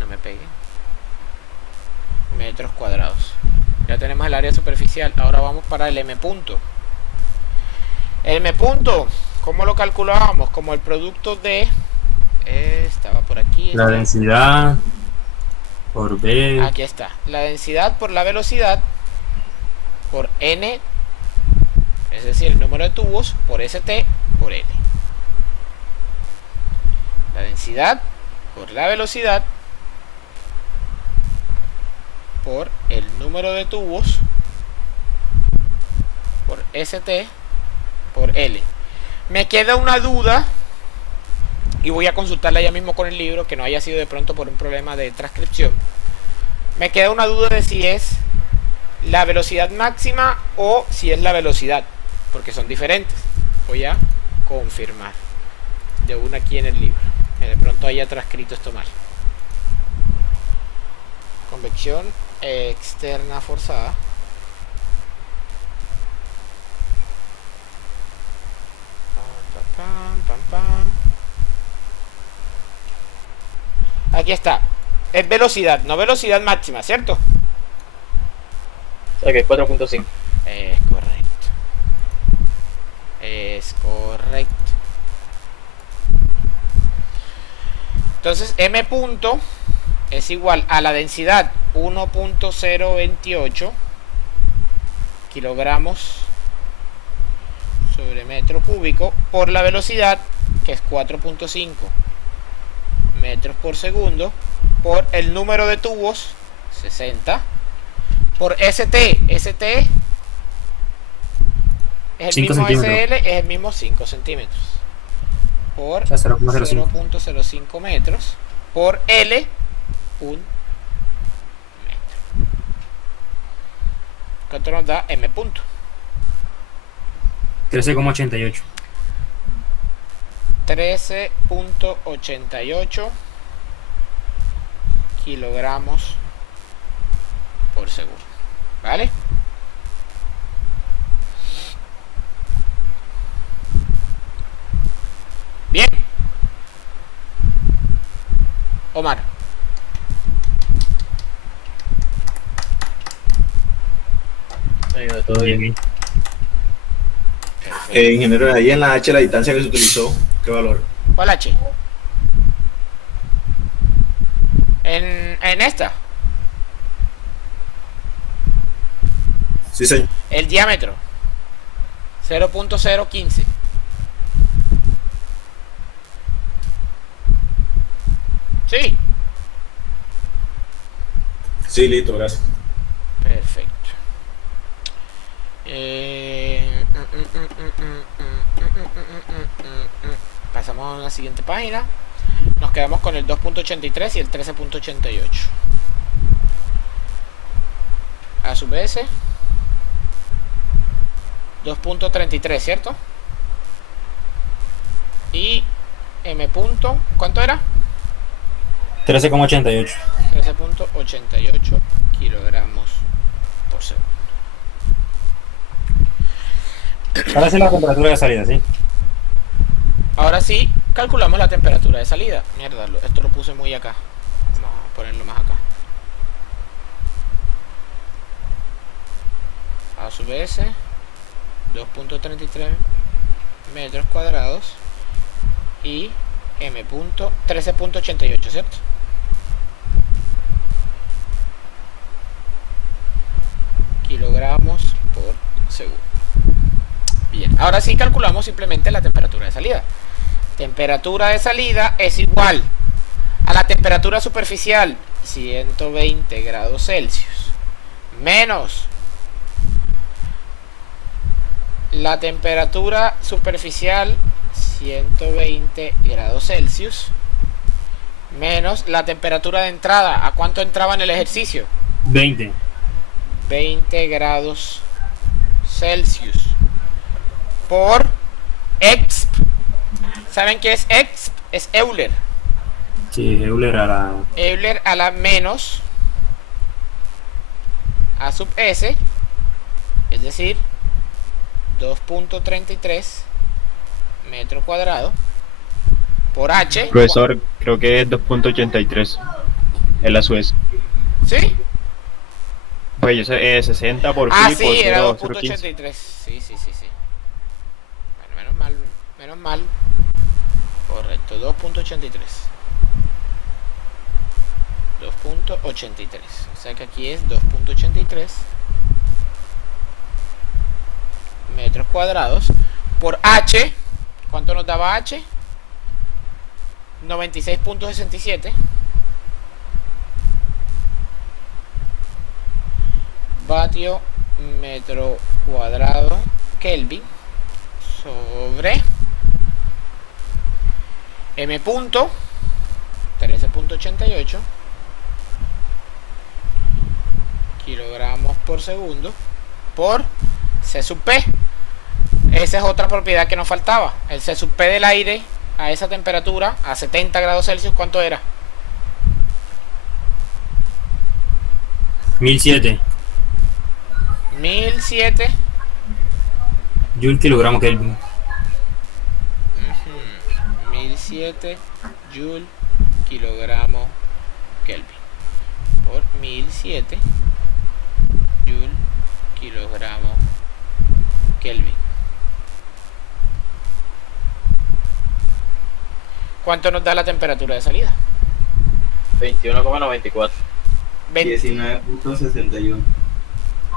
Metros cuadrados. Ya tenemos el área superficial. Ahora vamos para el M punto. El M punto, ¿cómo lo calculábamos? Como el producto de... estaba por aquí. La densidad por B. Aquí está. La densidad por la velocidad por N, es decir, el número de tubos, por ST por L. La densidad por la velocidad por el número de tubos por ST por L. Me queda una duda y voy a consultarla ya mismo con el libro, que no haya sido de pronto por un problema de transcripción. Me queda una duda de si es la velocidad máxima o si es la velocidad, porque son diferentes. Voy a confirmar de una aquí en el libro, que de pronto haya transcrito esto mal. Convección externa forzada. Aquí está. Es velocidad, no velocidad máxima, ¿cierto? O sea que es 4.5. Es correcto. Es correcto. Entonces, M punto es igual a la densidad 1.028 kilogramos sobre metro cúbico por la velocidad, que es 4.5 metros por segundo, por el número de tubos, 60, por ST. ST es el 5 mismo centímetros. SL, es el mismo 5 centímetros. Por O sea, 0.05. 0.05 metros. Por L, 1 metro. ¿Cuánto nos da M punto? 13,88. 13.88 kilogramos por segundo. ¿Vale? Bien. Omar. Todo bien. Ingeniero, ahí en la H la distancia que se utilizó, ¿qué valor? ¿Cuál H? En esta. Sí, señor. El diámetro. 0.015. Sí. Sí, listo, gracias. Perfecto. Pasamos a la siguiente página. Nos quedamos con el 2.83 y el 13.88. A su vez 2.33, ¿cierto? Y M punto, ¿cuánto era? 13,88. 13.88 kilogramos por segundo. Ahora sí la temperatura de salida, ¿sí? Ahora sí, calculamos la temperatura de salida. Mierda, esto lo puse muy acá. Vamos a ponerlo más acá. A su vez 2.33 metros cuadrados y M punto 13.88, ¿cierto? Kilogramos por segundo. Bien, ahora sí calculamos simplemente la temperatura de salida. Temperatura de salida es igual a la temperatura superficial, 120 grados Celsius, menos la temperatura superficial, 120 grados Celsius, menos la temperatura de entrada. ¿A cuánto entraba en el ejercicio? 20. 20 grados Celsius por exp. ¿Saben qué es exp? Es Euler. Sí, Euler a la menos A sub S, es decir, 2.33 metros cuadrados por H. Profesor, creo que es 2.83 en la Suez. ¿Sí? Pues yo sé, 60 por pi Sí, por era 0.15. 2.83. Sí. Bueno, menos mal. Correcto, 2.83. 2.83. O sea que aquí es 2.83 metros cuadrados por H. ¿Cuánto nos daba H? 96.67 vatio metro cuadrado Kelvin sobre M punto 13.88 kilogramos por segundo por C sub P. Esa es otra propiedad que nos faltaba. El C sub P del aire a esa temperatura, a 70 grados Celsius, ¿cuánto era? 1007 1007 Joule kilogramo Kelvin. 1007 Joule kilogramo Kelvin por 1007 Joule kilogramo Kelvin. ¿Cuánto nos da la temperatura de salida? 21,94. 19.61.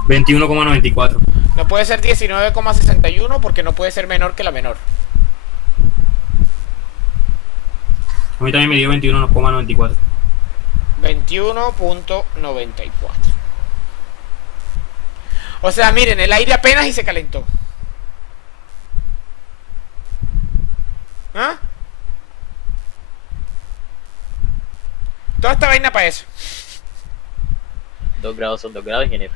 21,94. No puede ser 19,61 porque no puede ser menor que la menor. A mí también me dio 21,94. 21.94. O sea, miren, el aire apenas y se calentó. ¿Ah? Toda esta vaina para eso. 2 grados son 2 grados, ingeniero.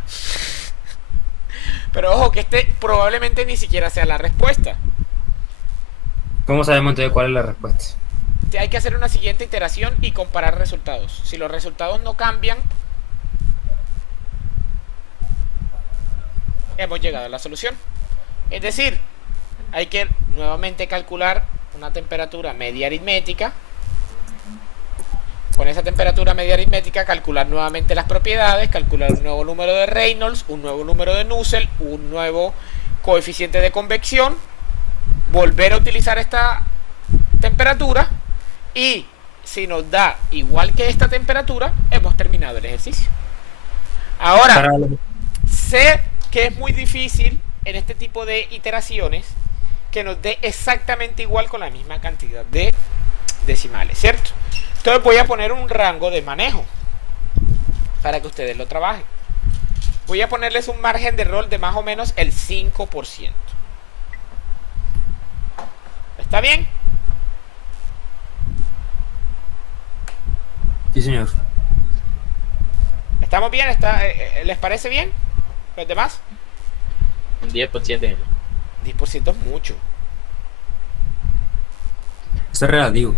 Pero ojo, que este probablemente ni siquiera sea la respuesta. ¿Cómo sabemos entonces cuál es la respuesta? Hay que hacer una siguiente iteración y comparar resultados. Si los resultados no cambian, hemos llegado a la solución. Es decir, hay que nuevamente calcular una temperatura media aritmética. Con esa temperatura media aritmética calcular nuevamente las propiedades, calcular un nuevo número de Reynolds, un nuevo número de Nusselt, un nuevo coeficiente de convección, volver a utilizar esta temperatura y si nos da igual que esta temperatura, hemos terminado el ejercicio. Ahora, sé que es muy difícil en este tipo de iteraciones que nos dé exactamente igual con la misma cantidad de decimales, ¿cierto? Entonces voy a poner un rango de manejo para que ustedes lo trabajen. Voy a ponerles un margen de error de más o menos el 5%. ¿Está bien? Sí, señor. ¿Estamos bien? ¿Les parece bien? ¿Los demás? Un 10%, ingeniero. 10% es mucho. Eso es relativo.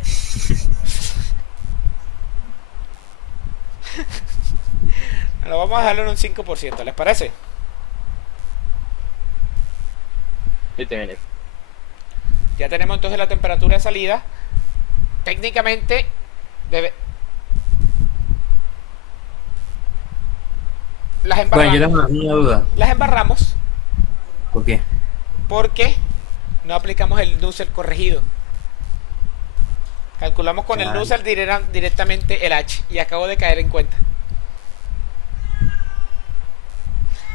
Lo vamos a dejarlo en un 5%, ¿les parece? Sí, ingeniero. Ya tenemos entonces la temperatura de salida. Técnicamente debe... Las embarramos. Bueno, yo tengo una duda. Las embarramos ¿Por qué? porque no aplicamos el Nusselt corregido. Calculamos con el Nusselt directamente el H y acabo de caer en cuenta.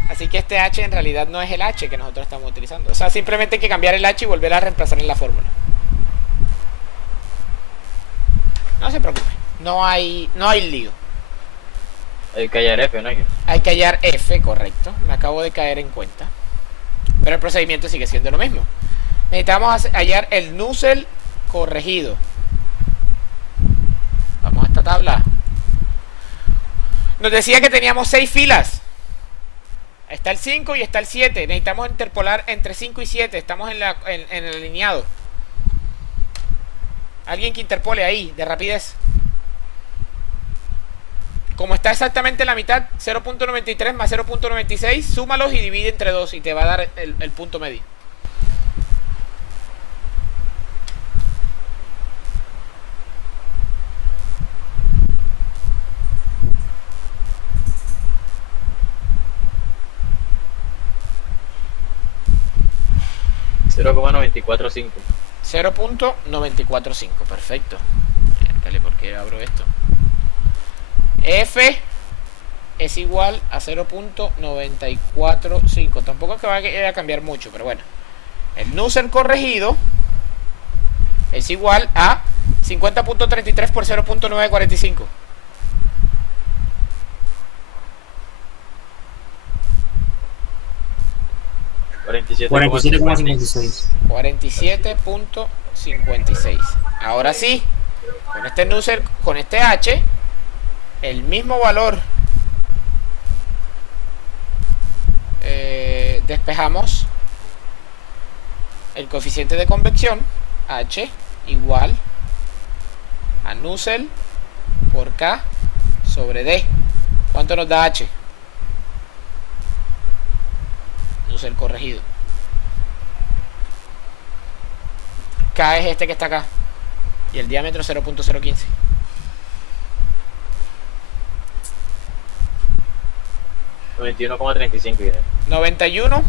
Así que este H en realidad no es el H que nosotros estamos utilizando. O sea, simplemente hay que cambiar el H y volver a reemplazar en la fórmula. No se preocupe, no hay lío. Hay que hallar F, ¿no? Hay que hallar F, correcto. Me acabo de caer en cuenta. Pero el procedimiento sigue siendo lo mismo. Necesitamos hallar el Nusselt corregido. Vamos tabla. Nos decía que teníamos 6 filas. Está el 5 y está el 7. Necesitamos interpolar entre 5 y 7. Estamos en el alineado. Alguien que interpole ahí, de rapidez. Como está exactamente en la mitad, 0.93 más 0.96, súmalos y divide entre 2 y te va a dar el punto medio. $0.945. 0.945, perfecto. Dale, ¿por qué abro esto? F es igual a 0.945. Tampoco es que vaya a cambiar mucho, pero bueno. El Nusselt corregido es igual a 50.33 por 0.945. $47,56. 47.56. Ahora sí, con este Nusselt, con este H, el mismo valor. Despejamos el coeficiente de convección, H igual a Nusselt por K sobre D. ¿Cuánto nos da H? Nusselt corregido. K es este que está acá. Y el diámetro 0.015. 91,35. 91.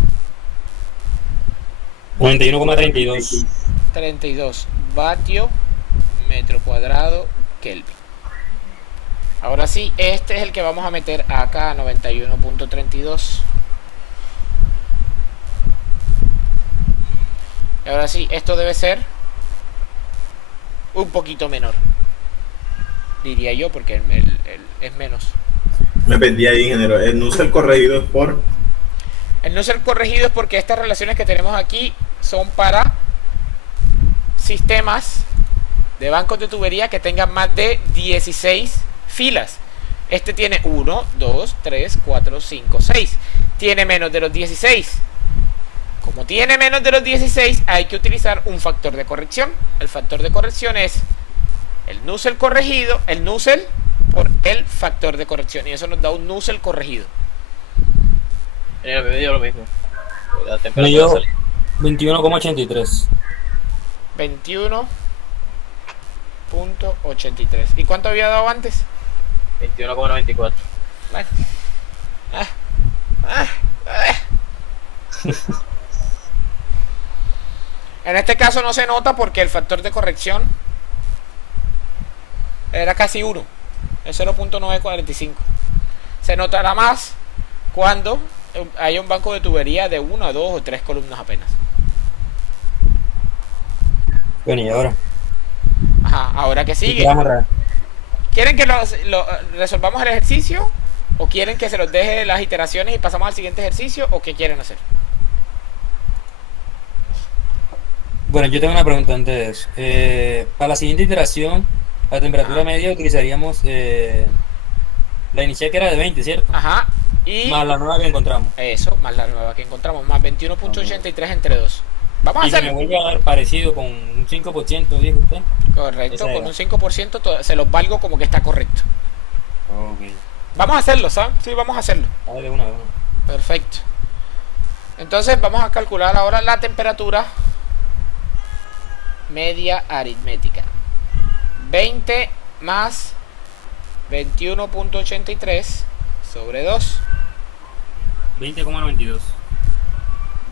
91,32. 32 vatio metro cuadrado Kelvin. Ahora sí, este es el que vamos a meter acá, 91.32. Y ahora sí, esto debe ser un poquito menor, diría yo, porque es menos. Me perdí ahí, ingeniero. El Nusselt corregido es por... El Nusselt corregido es porque estas relaciones que tenemos aquí son para sistemas de bancos de tubería que tengan más de 16 filas. Este tiene 1, 2, 3, 4, 5, 6. Tiene menos de los 16. Como tiene menos de los 16, hay que utilizar un factor de corrección. El factor de corrección es el Nusselt corregido, el Nusselt por el factor de corrección. Y eso nos da un Nusselt corregido. Me dio lo mismo. La Me temperatura dio salida. 21,83. 21.83. ¿Y cuánto había dado antes? 21,94. Bueno. En este caso no se nota porque el factor de corrección era casi 1. Es 0.945. Se notará más cuando haya un banco de tubería de 1 a 2 o 3 columnas apenas. Bueno, y ahora. Ajá, ahora que sigue. ¿Quieren que resolvamos el ejercicio? ¿O quieren que se los deje las iteraciones y pasamos al siguiente ejercicio? ¿O qué quieren hacer? Bueno, yo tengo una pregunta antes de eso. Para la siguiente iteración, la temperatura media utilizaríamos la inicial que era de 20, ¿cierto? Ajá. Y Más la nueva que encontramos. eso, más la nueva que encontramos, más 21.83 entre 2. Vamos a Y se me hacerlo. vuelve a dar parecido con un 5%, dijo usted. Correcto, Esa con era. un 5% se los valgo como que está correcto. Ok. Vamos a hacerlo, ¿sabes? Sí, vamos a hacerlo. Dale una. Perfecto. Entonces vamos a calcular ahora la temperatura media aritmética. 20 más 21.83 sobre 2. 20,92.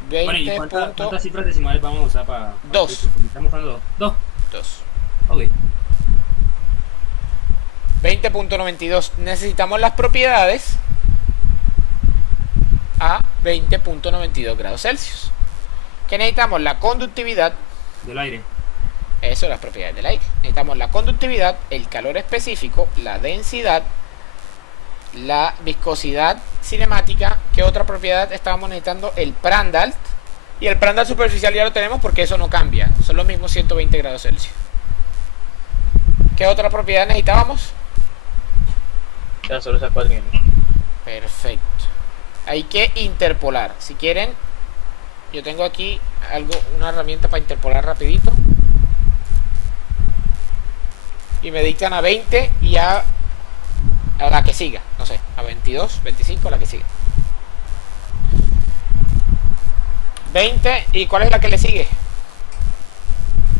20. Bueno, ¿y cuántas cifras decimales vamos a usar para Dos. esto? Estamos usando dos. 2. Ok. 20.92. Necesitamos las propiedades a 20.92 grados Celsius. ¿Qué necesitamos? La conductividad. Del aire. Eso, las propiedades del aire. Necesitamos la conductividad, el calor específico, la densidad, la viscosidad cinemática. ¿Qué otra propiedad estábamos necesitando? El Prandtl. Y el Prandtl superficial ya lo tenemos porque eso no cambia. Son los mismos 120 grados Celsius. ¿Qué otra propiedad necesitábamos? Quedan solo esas 4 ingenieros. Perfecto. Hay que interpolar. Si quieren, yo tengo aquí una herramienta para interpolar rapidito. Y me dictan a 20 y a la que siga. No sé, a 22, 25, a la que siga. 20, ¿y cuál es la que le sigue?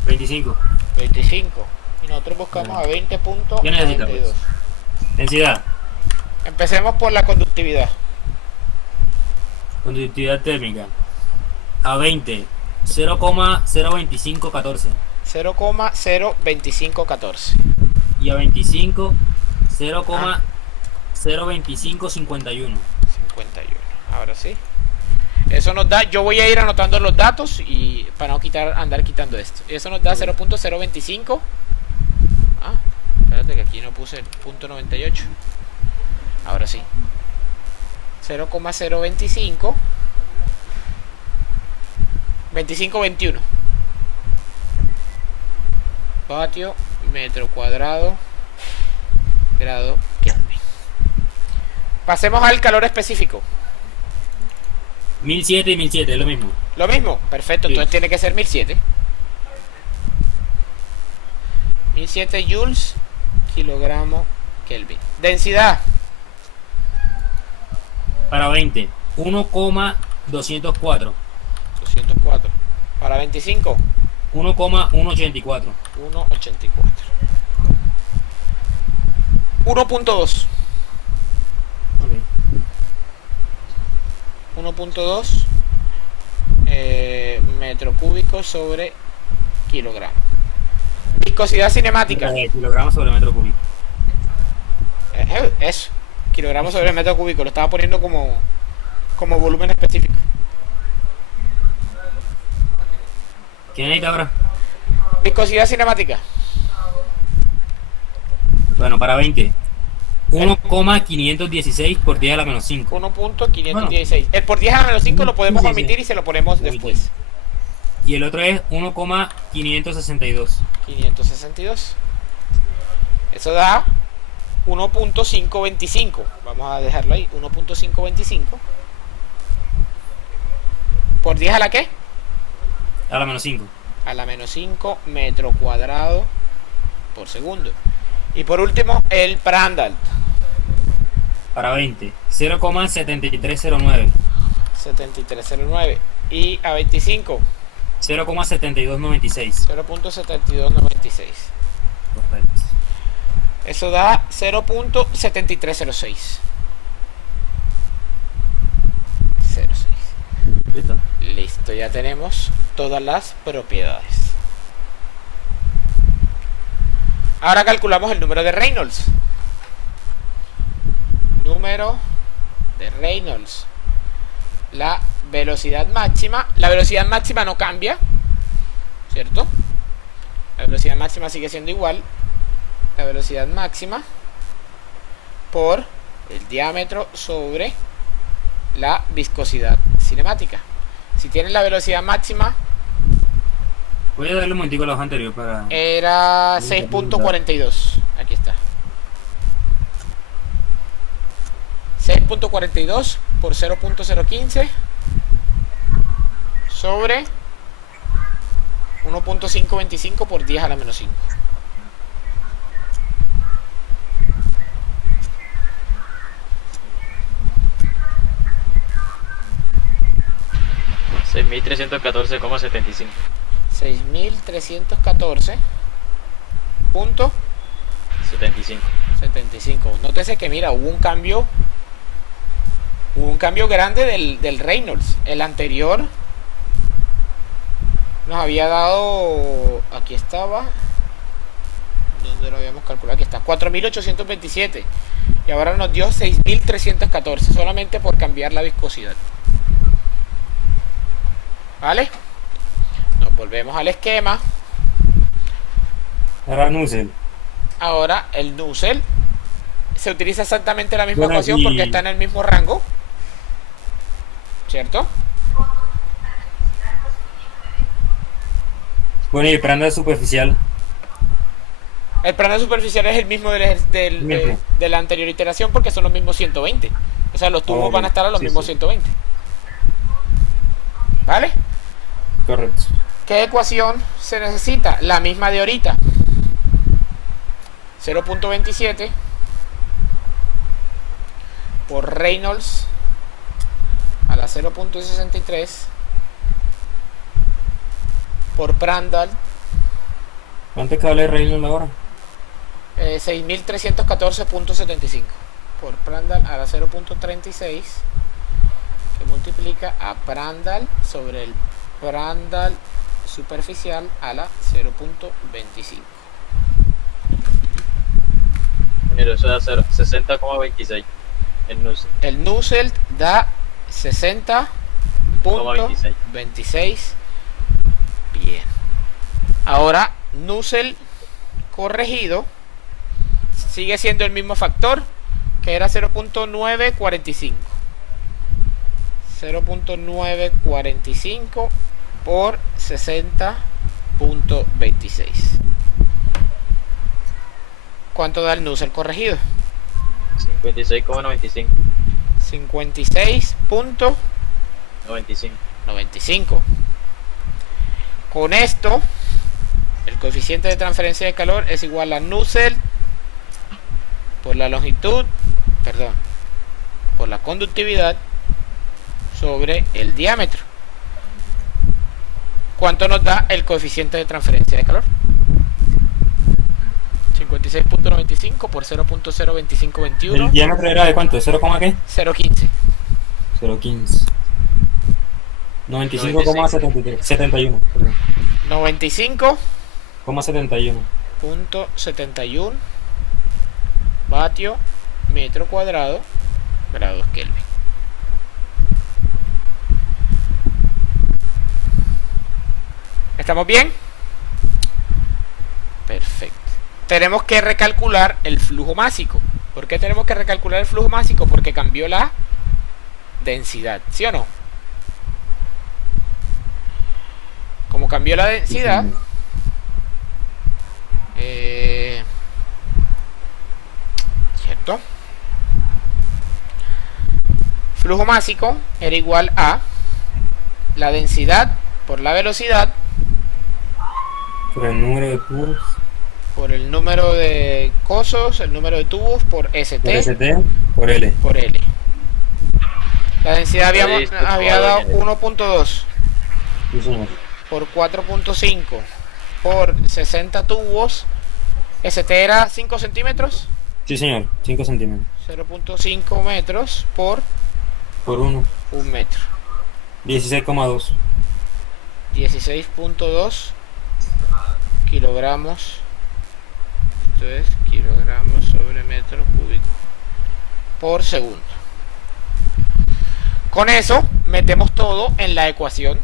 25. 25. Y nosotros buscamos a 20.92. ¿Qué necesita, pues? Densidad. Empecemos por la conductividad. Conductividad térmica. A 20. 0,02514. 0,02514. Y a 25. 0,02551. 51. Ahora sí. Eso nos da, yo voy a ir anotando los datos y para no andar quitando esto. Y eso nos da 0.025. Ah, espérate que aquí no puse el punto 98. Ahora sí. 0,025 2521 vatio metro cuadrado grado Kelvin. Pasemos al calor específico. 1007 y 1007, es lo mismo. Lo mismo, perfecto, Sí. entonces tiene que ser 1007. 1007 joules kilogramo Kelvin. Densidad. Para 20. 1,204. 204. Para 25. 1,184. 1.84. 1.2. 1.2 metro cúbico sobre kilogramo. Viscosidad cinemática. Kilogramos sobre metro cúbico. Eso. Kilogramos sobre metro cúbico. Lo estaba poniendo como volumen específico. ¿Qué necesita ahora? Viscosidad cinemática. Bueno, para 20. 1,516 por 10 a la menos 5. 1.516. El por 10 a la menos 5 lo podemos Sí, sí. omitir y se lo ponemos después. Y el otro es 1,562. 562. Eso da 1.525. Vamos a dejarlo ahí. 1.525. ¿Por 10 a la qué? A la menos 5. A la menos 5 metro cuadrado por segundo. Y por último, el Prandtl. Para 20. 0,7309. 7309. Y a 25. 0,7296. 0.7296. Correcto. Eso da 0.7306. 06. Listo. Listo, ya tenemos todas las propiedades. Ahora calculamos el número de Reynolds. Número de Reynolds. La velocidad máxima. La velocidad máxima no cambia, ¿cierto? La velocidad máxima sigue siendo igual. La velocidad máxima por el diámetro sobre la viscosidad cinemática. Si tienen la velocidad máxima, Voy a darle un momentico a la hoja anterior para... era 6.42. Aquí está. 6.42 por 0.015 sobre 1.525 por 10 a la menos 5. $6.314,75. 6.314 punto 75. 75. Nótese que mira, hubo un cambio grande del Reynolds. El anterior nos había dado, aquí estaba, ¿dónde lo habíamos calculado? Aquí está, 4.827 y ahora nos dio 6.314 solamente por cambiar la viscosidad. ¿Vale? Nos volvemos al esquema. Ahora Nussel. Ahora el Nussel se utiliza exactamente la misma Bueno, ecuación y- porque está en el mismo rango, ¿cierto? Bueno, y el Prandtl superficial. El plano superficial es el mismo de la anterior iteración porque son los mismos 120. O sea, los tubos van a estar a los mismos 120. ¿Vale? Correcto. ¿Qué ecuación se necesita? La misma de ahorita. 0.27 por Reynolds a la 0.63 por Prandtl. ¿Cuánto es que vale Reynolds ahora? 6.314.75 por Prandtl a la 0.36, que multiplica a Prandtl sobre el Prandtl superficial a la 0.25. Mira, eso da 60,26. El Nusselt da 60.26. Bien. Ahora, Nusselt corregido sigue siendo el mismo factor, que era 0.945. 0.945 por 60.26. ¿Cuánto da el Nusselt corregido? 56,95. 56.95. Con esto, el coeficiente de transferencia de calor es igual a Nusselt por la longitud, por la conductividad sobre el diámetro. ¿Cuánto nos da el coeficiente de transferencia de calor? 56.95 por 0.02521. ¿El diámetro era de cuánto? ¿0, qué? 0.15. 0.15. 95,71. 95,71 vatio metro cuadrado grados Kelvin. ¿Estamos bien? Perfecto. Tenemos que recalcular el flujo másico. ¿Por qué tenemos que recalcular el flujo másico? Porque cambió la densidad, ¿sí o no? Como cambió la densidad, ¿cierto? Flujo másico era igual a la densidad por la velocidad por el número de tubos, por el número de cosos, el número de tubos por ST, por L. por L. La densidad había dado 1.2 Sí, señor. por 4.5 por 60 tubos. ST era 5 centímetros. Sí, señor. 5 centímetros. 0.5 metros por 1 metro. 16,2. 16.2 kilogramos. Esto es kilogramos sobre metro cúbico por segundo. Con eso metemos todo en la ecuación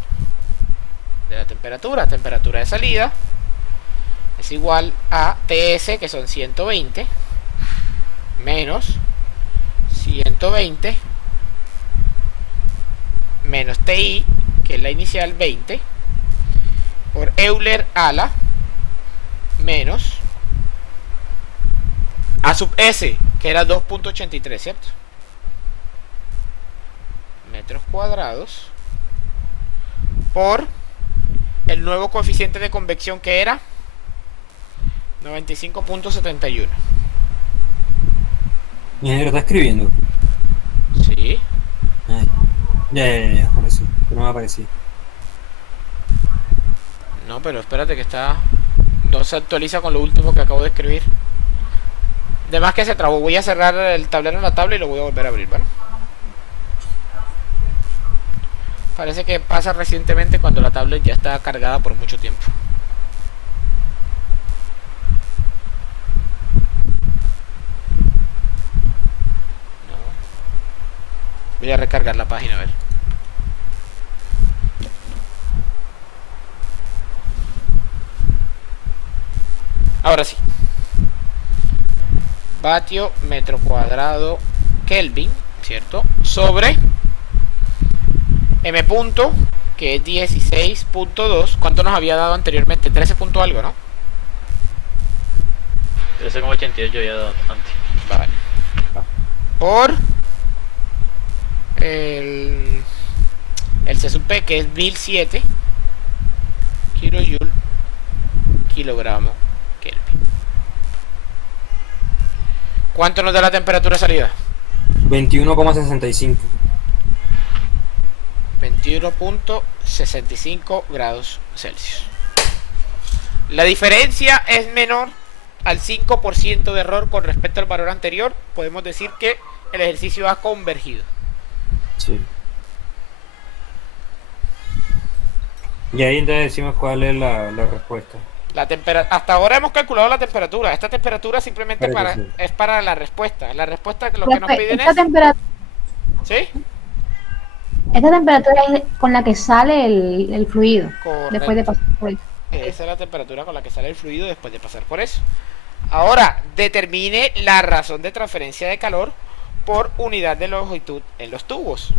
de la temperatura. Temperatura de salida es igual a TS, que son 120, menos 120 menos TI, que es la inicial 20, por Euler ala menos A sub S, que era 2.83, ¿cierto? Metros cuadrados por el nuevo coeficiente de convección, que era 95.71. ¿Mi ingeniero está escribiendo? Sí. Ay. Ya, ahora sí, pero no me aparecía. No, pero espérate que no se actualiza con lo último que acabo de escribir. Además que se trabó. Voy a cerrar el tablero en la tabla y lo voy a volver a abrir, ¿vale? Parece que pasa recientemente cuando la tablet ya está cargada por mucho tiempo. No. Voy a recargar la página, a ver. Ahora sí. Vatio metro cuadrado Kelvin, ¿cierto? Sobre M punto, que es 16.2. ¿Cuánto nos había dado anteriormente? 13 punto algo, ¿no? Yo sé como 88 ya antes. Vale. Por el C sub P, que es 1007 kilojoule kilogramo Kelvin. ¿Cuánto nos da la temperatura de salida? 21,65. 21.65 grados Celsius. La diferencia es menor al 5% de error con respecto al valor anterior. Podemos decir que el ejercicio ha convergido. Sí. Y ahí entonces decimos cuál es la respuesta. Hasta ahora hemos calculado la temperatura. Esta temperatura simplemente Parece que sí. es para la respuesta. La respuesta lo que nos Profe, piden esta es... ¿Sí? Esta temperatura es con la que sale el fluido Correcto. después de pasar por eso. Esa es la temperatura con la que sale el fluido después de pasar por eso. Ahora, determine la razón de transferencia de calor por unidad de longitud en los tubos.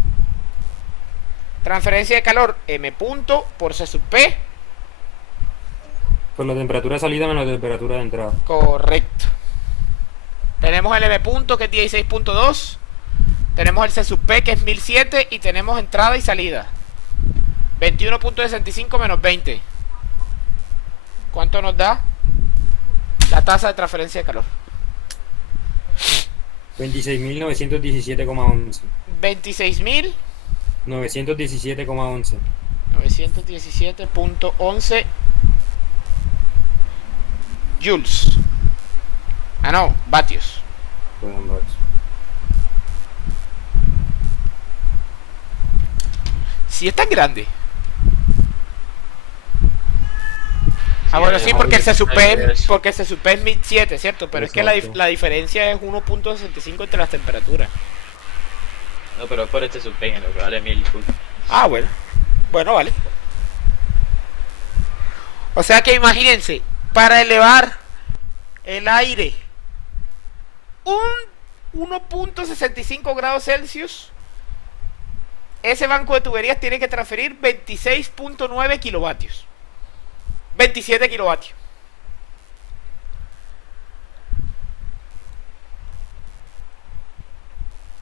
Transferencia de calor M punto por C sub P. Por la temperatura de salida menos la temperatura de entrada. Correcto. Tenemos el M punto, que es 16.2. Tenemos el C sub P, que es 1007. Y tenemos entrada y salida. 21.65 menos 20. ¿Cuánto nos da la tasa de transferencia de calor? 26.917,11. 26.917.11 917,11 joules. Ah, no, vatios. Si es tan grande. Ah, bueno, sí, porque el C sub P, porque el C sub P es 1007, ¿cierto? Pero es que la diferencia es 1.65 entre las temperaturas. No, pero es por este subpeño, lo que vale 1000 full. Ah, bueno. Bueno, vale. O sea que imagínense, para elevar el aire un 1.65 grados Celsius, ese banco de tuberías tiene que transferir 26.9 kilovatios. 27 kilovatios.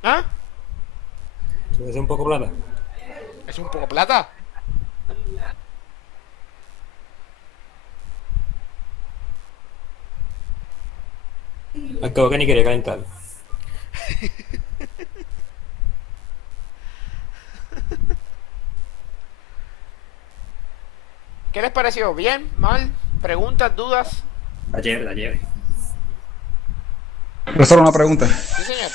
¿Ah? ¿Es un poco plata? Es un poco plata. Acabo que ni quería calentar. ¿Qué les pareció? ¿Bien? ¿Mal? ¿Preguntas? ¿Dudas? Ayer. Profesor, una pregunta. Sí, señor.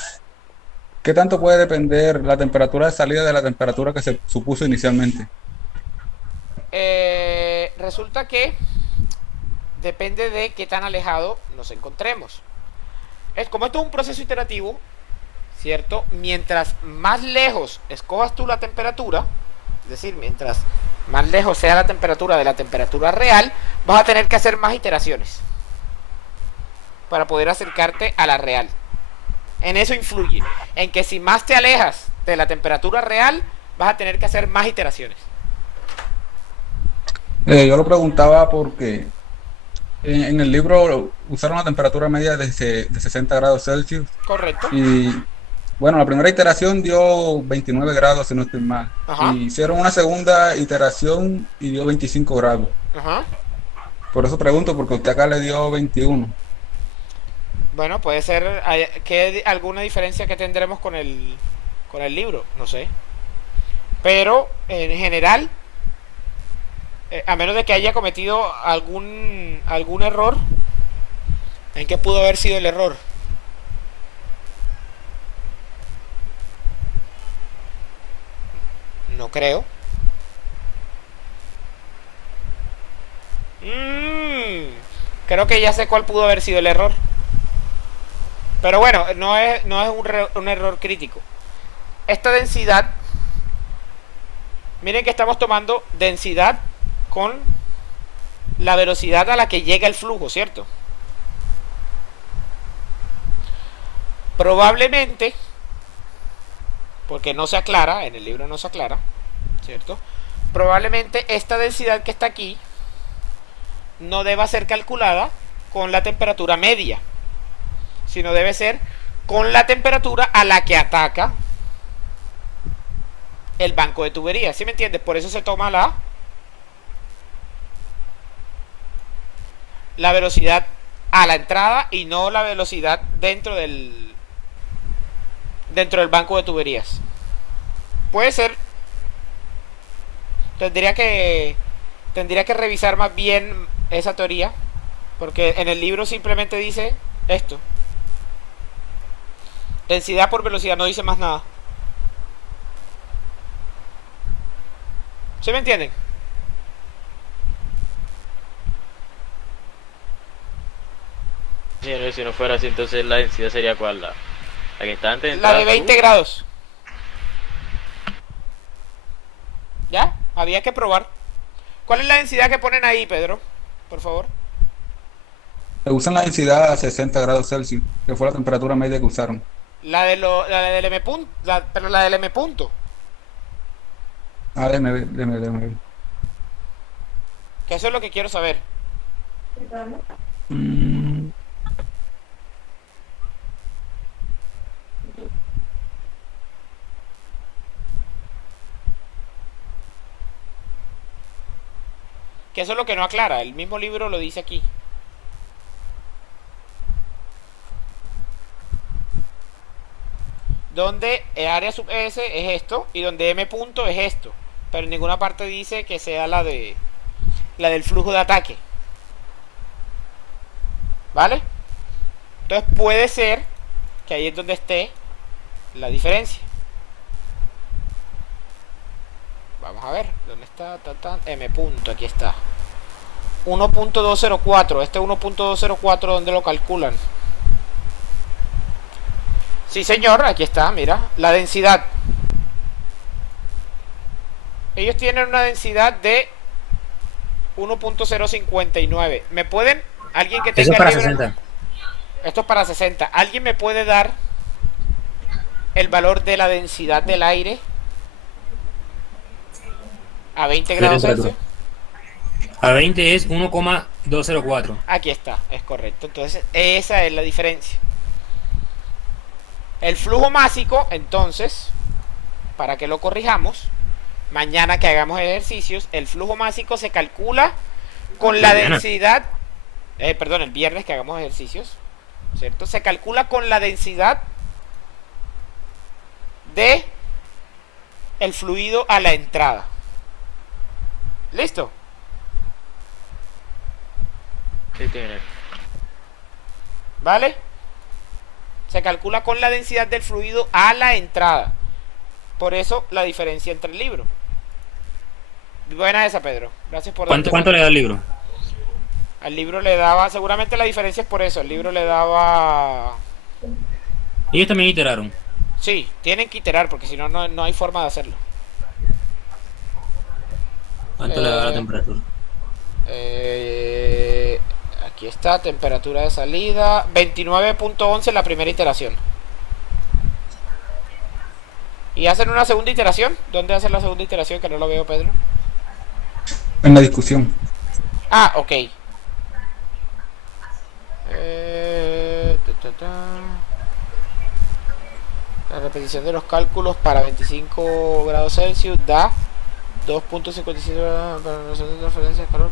¿Qué tanto puede depender la temperatura de salida de la temperatura que se supuso inicialmente? Resulta que depende de qué tan alejado nos encontremos. Como esto es un proceso iterativo, ¿cierto? Mientras más lejos escojas tú la temperatura, es decir, mientras más lejos sea la temperatura de la temperatura real, vas a tener que hacer más iteraciones para poder acercarte a la real. En eso influye, en que si más te alejas de la temperatura real, vas a tener que hacer más iteraciones. Yo lo preguntaba porque en el libro usaron la temperatura media de 60 grados Celsius. Correcto. Y bueno, la primera iteración dio 29 grados, si no estoy mal. Ajá. Y hicieron una segunda iteración y dio 25 grados. Ajá. Por eso pregunto, porque usted acá le dio 21. Bueno, puede ser que alguna diferencia que tendremos con el libro, no sé. Pero en general, a menos de que haya cometido algún error, ¿en qué pudo haber sido el error? No creo. Creo que ya sé cuál pudo haber sido el error. Pero bueno, no es un error crítico. Esta densidad, miren que estamos tomando densidad con la velocidad a la que llega el flujo, ¿cierto? Probablemente, porque no se aclara, en el libro no se aclara, ¿cierto? Probablemente esta densidad que está aquí no deba ser calculada con la temperatura media, sino debe ser con la temperatura a la que ataca el banco de tuberías. ¿Sí me entiendes? Por eso se toma la velocidad a la entrada y no la velocidad dentro del banco de tuberías. Puede ser. Tendría que revisar más bien esa teoría, porque en el libro simplemente dice esto: densidad por velocidad, no dice más nada. ¿Sí me entienden? Sí, no, si no fuera así, entonces la densidad sería ¿cuál? La que está antes de La de entrar, 20 grados. ¿Ya? Había que probar. ¿Cuál es la densidad que ponen ahí, Pedro? Por favor. Se usan la densidad a 60 grados Celsius, que fue la temperatura media que usaron. La del M punto. Pero la del M punto. Ah, déjame ver. Que eso es lo que quiero saber. Mm, Que eso es lo que no aclara. El mismo libro lo dice aquí. Donde área sub S es esto y donde M punto es esto. Pero en ninguna parte dice que sea la del flujo de ataque. ¿Vale? Entonces puede ser que ahí es donde esté la diferencia. Vamos a ver, ¿dónde está? M punto, aquí está. 1.204, este 1.204, ¿dónde lo calculan? Sí, señor, aquí está, mira, la densidad. Ellos tienen una densidad de 1.059. ¿Me pueden? ¿Alguien que tenga Eso es para el libro? 60. Esto es para 60. ¿Alguien me puede dar el valor de la densidad del aire a 20 grados Celsius? A 20 es 1,204. Aquí está, es correcto. Entonces, esa es la diferencia. El flujo másico, entonces, para que lo corrijamos, mañana que hagamos ejercicios, el flujo másico se calcula con la densidad, perdón, el viernes que hagamos ejercicios, ¿cierto? Se calcula con la densidad de el fluido a la entrada. ¿Listo? Sí, tiene. ¿Vale? Se calcula con la densidad del fluido a la entrada. Por eso la diferencia entre el libro. Buena esa, Pedro. Gracias por ¿Cuánto le da el libro? Al libro le daba, seguramente la diferencia es por eso. El libro le daba... Ellos también iteraron. Sí, tienen que iterar porque si no, no hay forma de hacerlo. ¿Cuánto le da la temperatura? Aquí está, temperatura de salida 29.11 la primera iteración. ¿Y hacen una segunda iteración? ¿Dónde hacen la segunda iteración? Que no lo veo, Pedro. En la discusión. Ah, ok. La repetición de los cálculos para 25 grados Celsius da 2.57 para relación de transferencia de calor.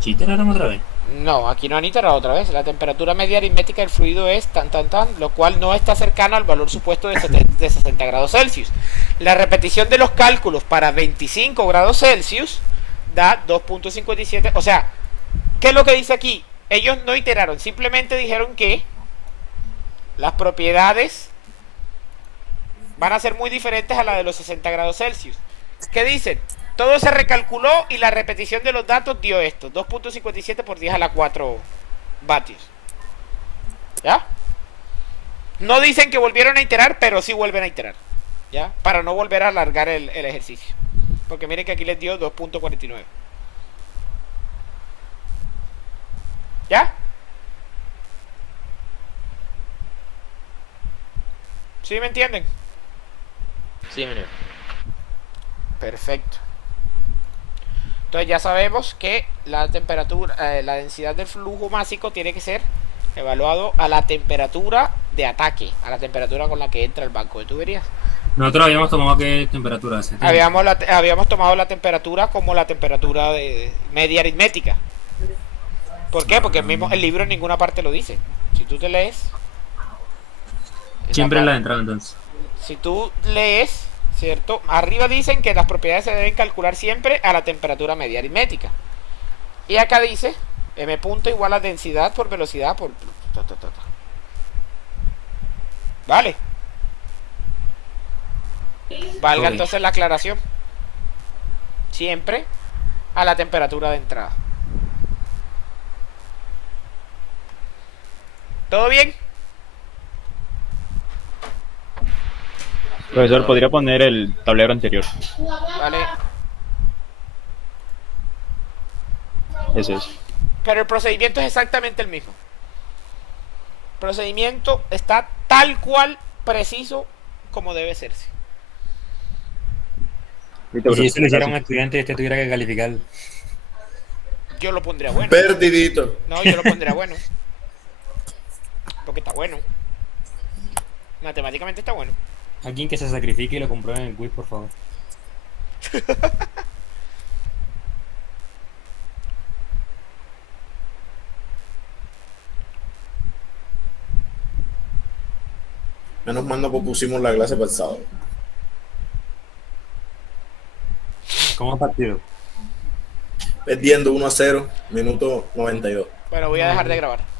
¿Sí iteraron otra vez? No, aquí no han iterado otra vez. La temperatura media aritmética del fluido es tan, lo cual no está cercano al valor supuesto de 60 grados Celsius. La repetición de los cálculos para 25 grados Celsius da 2.57. O sea, ¿qué es lo que dice aquí? Ellos no iteraron, simplemente dijeron que las propiedades van a ser muy diferentes a la de los 60 grados Celsius. ¿Qué dicen? Todo se recalculó y la repetición de los datos dio esto: 2.57 por 10 a la 4 vatios. ¿Ya? No dicen que volvieron a iterar, pero sí vuelven a iterar, ¿ya? Para no volver a alargar el ejercicio. Porque miren que aquí les dio 2.49. ¿Ya? ¿Sí me entienden? Sí, señor. Perfecto. Entonces ya sabemos que la temperatura, la densidad del flujo másico tiene que ser evaluado a la temperatura de ataque, a la temperatura con la que entra el banco de tuberías. Nosotros habíamos tomado qué temperatura hace. Habíamos tomado la temperatura como la temperatura de media aritmética. ¿Por qué? Porque el libro en ninguna parte lo dice. Si tú te lees... Siempre en la de entrada, entonces. Si tú lees, ¿cierto? Arriba dicen que las propiedades se deben calcular siempre a la temperatura media aritmética. Y acá dice m punto igual a densidad por velocidad por... Vale. Valga entonces la aclaración. Siempre a la temperatura de entrada. ¿Todo bien? Profesor, ¿podría poner el tablero anterior? Vale. Ese es. Pero el procedimiento es exactamente el mismo. El procedimiento está tal cual, preciso, como debe serse. Y si eso lo hiciera un estudiante, tuviera que calificar. Yo lo pondría bueno. Perdidito. No, yo lo pondría bueno. Porque está bueno. Matemáticamente está bueno. Alguien que se sacrifique y lo compruebe en el quiz, por favor. Menos mal no pusimos la clase para el sábado. ¿Cómo partido? Perdiendo 1-0, minuto 92. Bueno, voy a dejar de grabar.